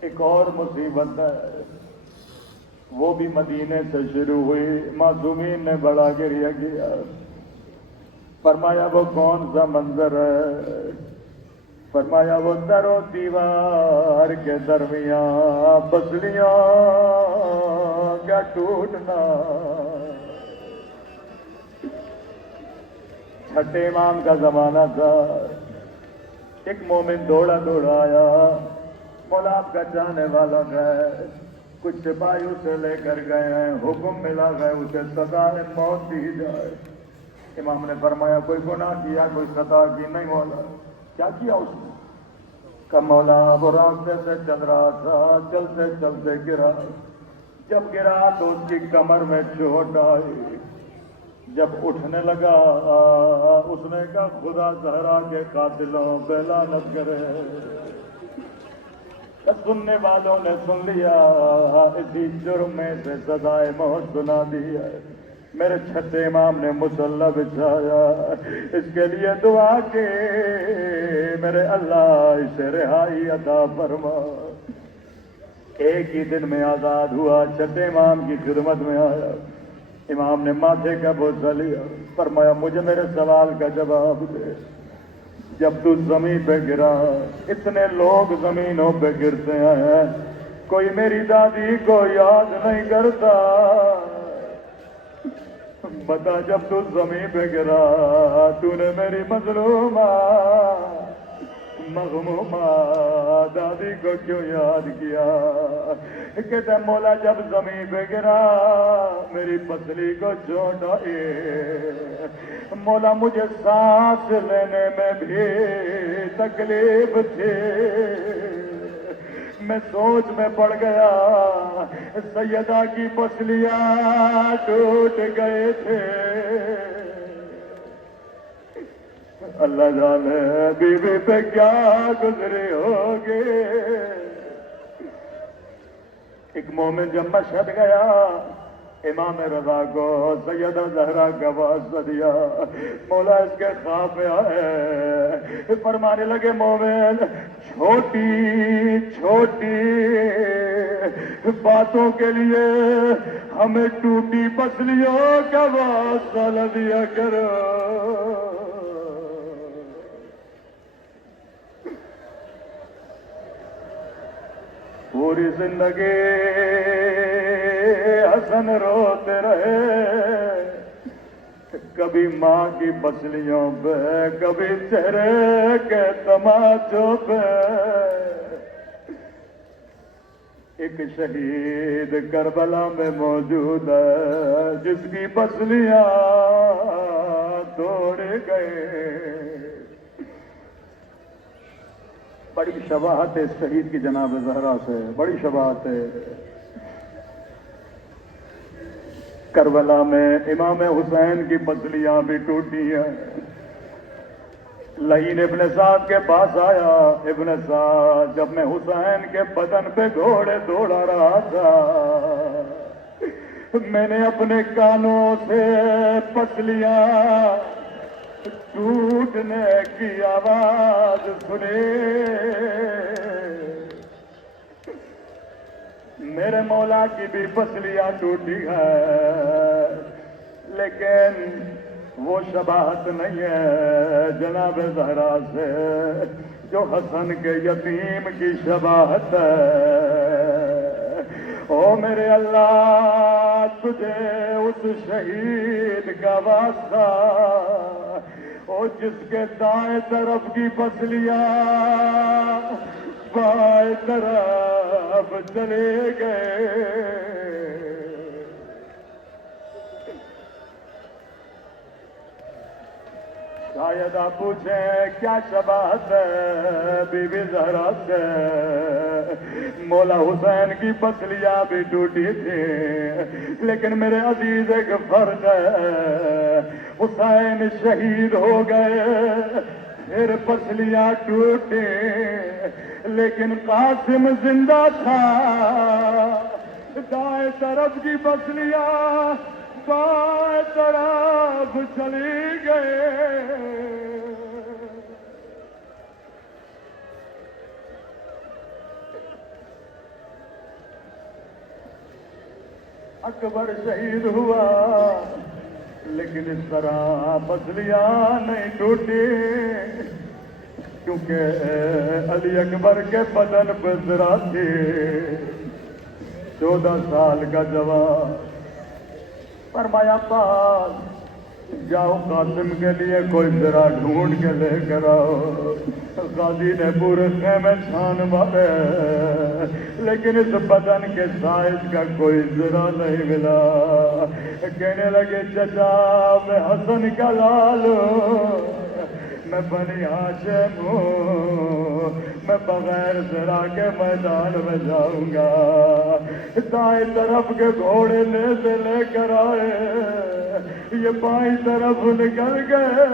ایک اور مصیبت ہے، وہ بھی مدینے سے شروع ہوئی، معصومین نے بڑا گریہ کیا۔ فرمایا وہ کون سا منظر ہے؟ فرمایا وہ در و دیوار کے درمیان پسلیاں کا ٹوٹنا۔ چھٹے امام کا زمانہ تھا، ایک مومن دوڑا دوڑا آیا، مولا آپ کا جانے والا ہے، کچھ سپاہی اسے لے کر گئے ہیں، حکم ملا ہے اسے سزا موت دی جائے۔ امام نے فرمایا کوئی گناہ کیا، کوئی خطا کی؟ نہیں مولا۔ کیا کیا اس نے؟ کہ مولا وہ راستے سے چل رہا تھا، چلتے چلتے گرا، جب گرا تو اس کی کمر میں چوٹ آئی، جب اٹھنے لگا اس نے کہا خدا زہرا کے قاتلوں پہ لعنت کرے۔ سننے والوں نے سن لیا، اسی جرم میں سے سزائے موت سنا دی ہے۔ میرے چھٹے امام نے مصلی بچھایا، اس کے لیے دعا کے میرے اللہ اسے رہائی عطا فرما۔ ایک ہی دن میں آزاد ہوا، چھٹے امام کی خدمت میں آیا، امام نے ماتھے کا بوجھ لیا، فرمایا مجھے میرے سوال کا جواب دے۔ جب تو زمین پہ گرا، اتنے لوگ زمینوں پہ گرتے ہیں، کوئی میری دادی کو یاد نہیں کرتا، بتا جب تو زمین پہ گرا تو نے میری مظلومہ مغمومہ دادی کو کیوں یاد کیا؟ کہتا ہے مولا جب زمین پہ گرا میری پسلی کو چوٹ آئی، مولا مجھے سانس لینے میں بھی تکلیف تھی، میں سوچ میں پڑ گیا، سیدہ کی پسلیاں ٹوٹ گئے تھے، اللہ جانے بی بی پہ کیا گزرے ہوگے۔ ایک مومن جب مشہد گیا، امام رضا کو سیدہ زہرا کا واسطہ دیا، مولا اس کے خواب میں آئے، فرمانے لگے مومن چھوٹی چھوٹی باتوں کے لیے ہمیں ٹوٹی پسلیوں کا واسطہ نہ دیا کرو۔ پوری زندگی حسن روتے رہے، کبھی ماں کی پسلیوں پہ، کبھی چہرے کے تماچوں پہ۔ ایک شہید کربلا میں موجود ہے جس کی پسلیاں توڑ گئے۔ بڑی شباہت ہے اس شہید کی جناب زہرا سے، بڑی شباہت ہے۔ کربلا میں امام حسین کی پسلیاں بھی ٹوٹی ہیں. لعین ابن سعد کے پاس آیا. ابن سعد جب میں حسین کے بدن پہ گھوڑے دوڑا رہا تھا میں نے اپنے کانوں سے پسلیاں ٹوٹنے کی آواز سنی. میرے مولا کی بھی پسلیاں ٹوٹی ہے لیکن وہ شباہت نہیں ہے جناب زہرا سے جو حسن کے یتیم کی شباہت ہے. او میرے اللہ تجھے اس شہید کا واسطہ او جس کے دائیں طرف کی پسلیاں بائیں طرف چلے گئے. شاید آپ پوچھیں کیا شباہت ہے بی بی زہرا سے. مولا حسین کی پسلیاں بھی ٹوٹی تھی لیکن میرے عزیز ایک فرق ہے. حسین شہید ہو گئے پھر پسلیاں ٹوٹی لیکن قاسم زندہ تھا. دائیں طرف کی پسلیاں بائیں طرف چلی گئے. اکبر شہید ہوا لیکن اس طرح پسلیاں نہیں ٹوٹی کیونکہ علی اکبر کے بدن پہ ذرا تھی. 14 سال کا جوان. فرمایا پاس جاؤ قاسم کے لیے کوئی ذرا ڈھونڈ کے لے کر آؤ. غازی نے پورے خیمے چھان مارے لیکن اس بدن کے سائز کا کوئی ذرا نہیں ملا. کہنے لگے چچا میں حسن کا لال ہوں, میں بنی ہاشم ہوں, میں بغیر ذرا کے میدان میں جاؤں گا. دائیں طرف کے گھوڑے نیزے لے کر آئے, یہ بائیں طرف نکل گئے.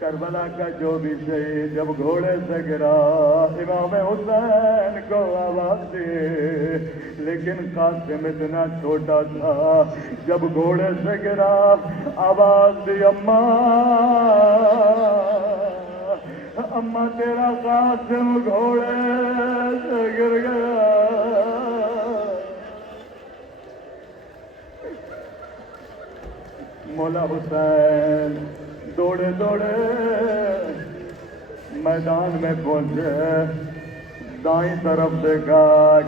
کربلا کا جو بھی شہید جب گھوڑے سے گرا امام حسین کو آواز دی لیکن قاسم اتنا چھوٹا تھا. جب گھوڑے سے گرا آواز دی اماں اماں تیرا قاسم گھوڑے سے گر گیا. مولا حسین دوڑے دوڑے میدان میں پہنچے. دائیں طرف دیکھا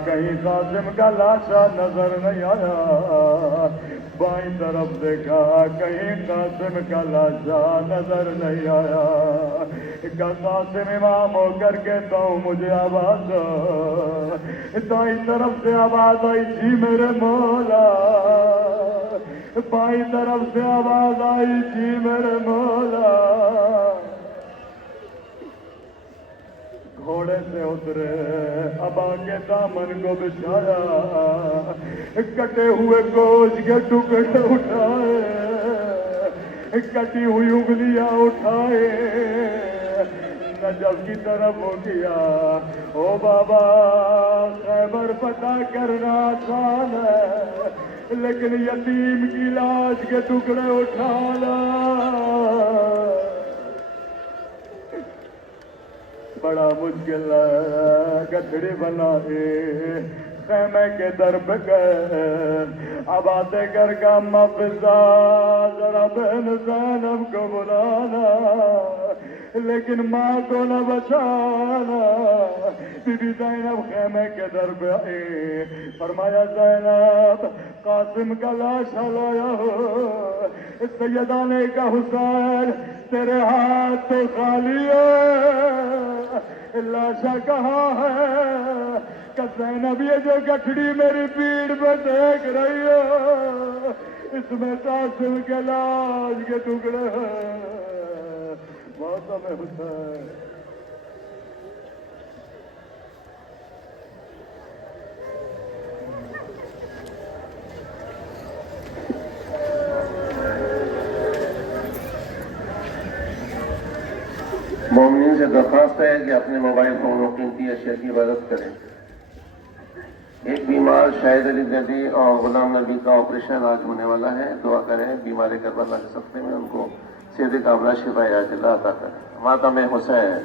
کہیں قاسم کا لاشا نظر نہیں آیا. بائیں طرف دیکھا کہیں قاسم کا لاشا نظر نہیں آیا. کہ قاسم امام ہو کر کہتا ہوں مجھے آواز دو. دائیں طرف سے آواز آئی جی میرے مولا. بائیں طرف سے آواز آئی جی میرے مولا. گھوڑے سے اترے ابا کے دامن کو بچھایا, کٹے ہوئے گوشت کے ٹکڑے اٹھائے, کٹی ہوئی انگلیاں اٹھائے, نجف کی طرف ہو گیا. او بابا خیبر فتح کرنا آسان ہے لیکن یتیم کی لاش کے ٹکڑے اٹھانا بڑا مشکل ہے. گٹھڑی بنائے خیمے کے در پہ گئے. اب آتے کر کا مفزا ذرا بہن زینب کو بلانا لیکن ماں کو نہ بچانا. بی بی زینب خیمے کے در پہ آئی. فرمایا زینب قاسم کا لاشا لایا ہو. سیدہ نے کہا حسین تیرے ہاتھ تو خالی ہے, لاشا کہاں ہے؟ کہ زینب یہ جو گٹھڑی میری پیڑ پہ دیکھ رہی ہے اس میں قاسم کے لاش کے ٹکڑے ہیں. موسم حسین مومنین سے درخواست ہے کہ اپنے موبائل فون و قیمتی اشیاء کی حفاظت کریں۔ ایک بیمار شاہد علی جدی اور غلام نبی کا آپریشن آج ہونے والا ہے، دعا کریں بیمار کربلا کے صدقے میں ان کو صحت کاملہ شفا عاجلہ عطا کریں۔ ماتم حسین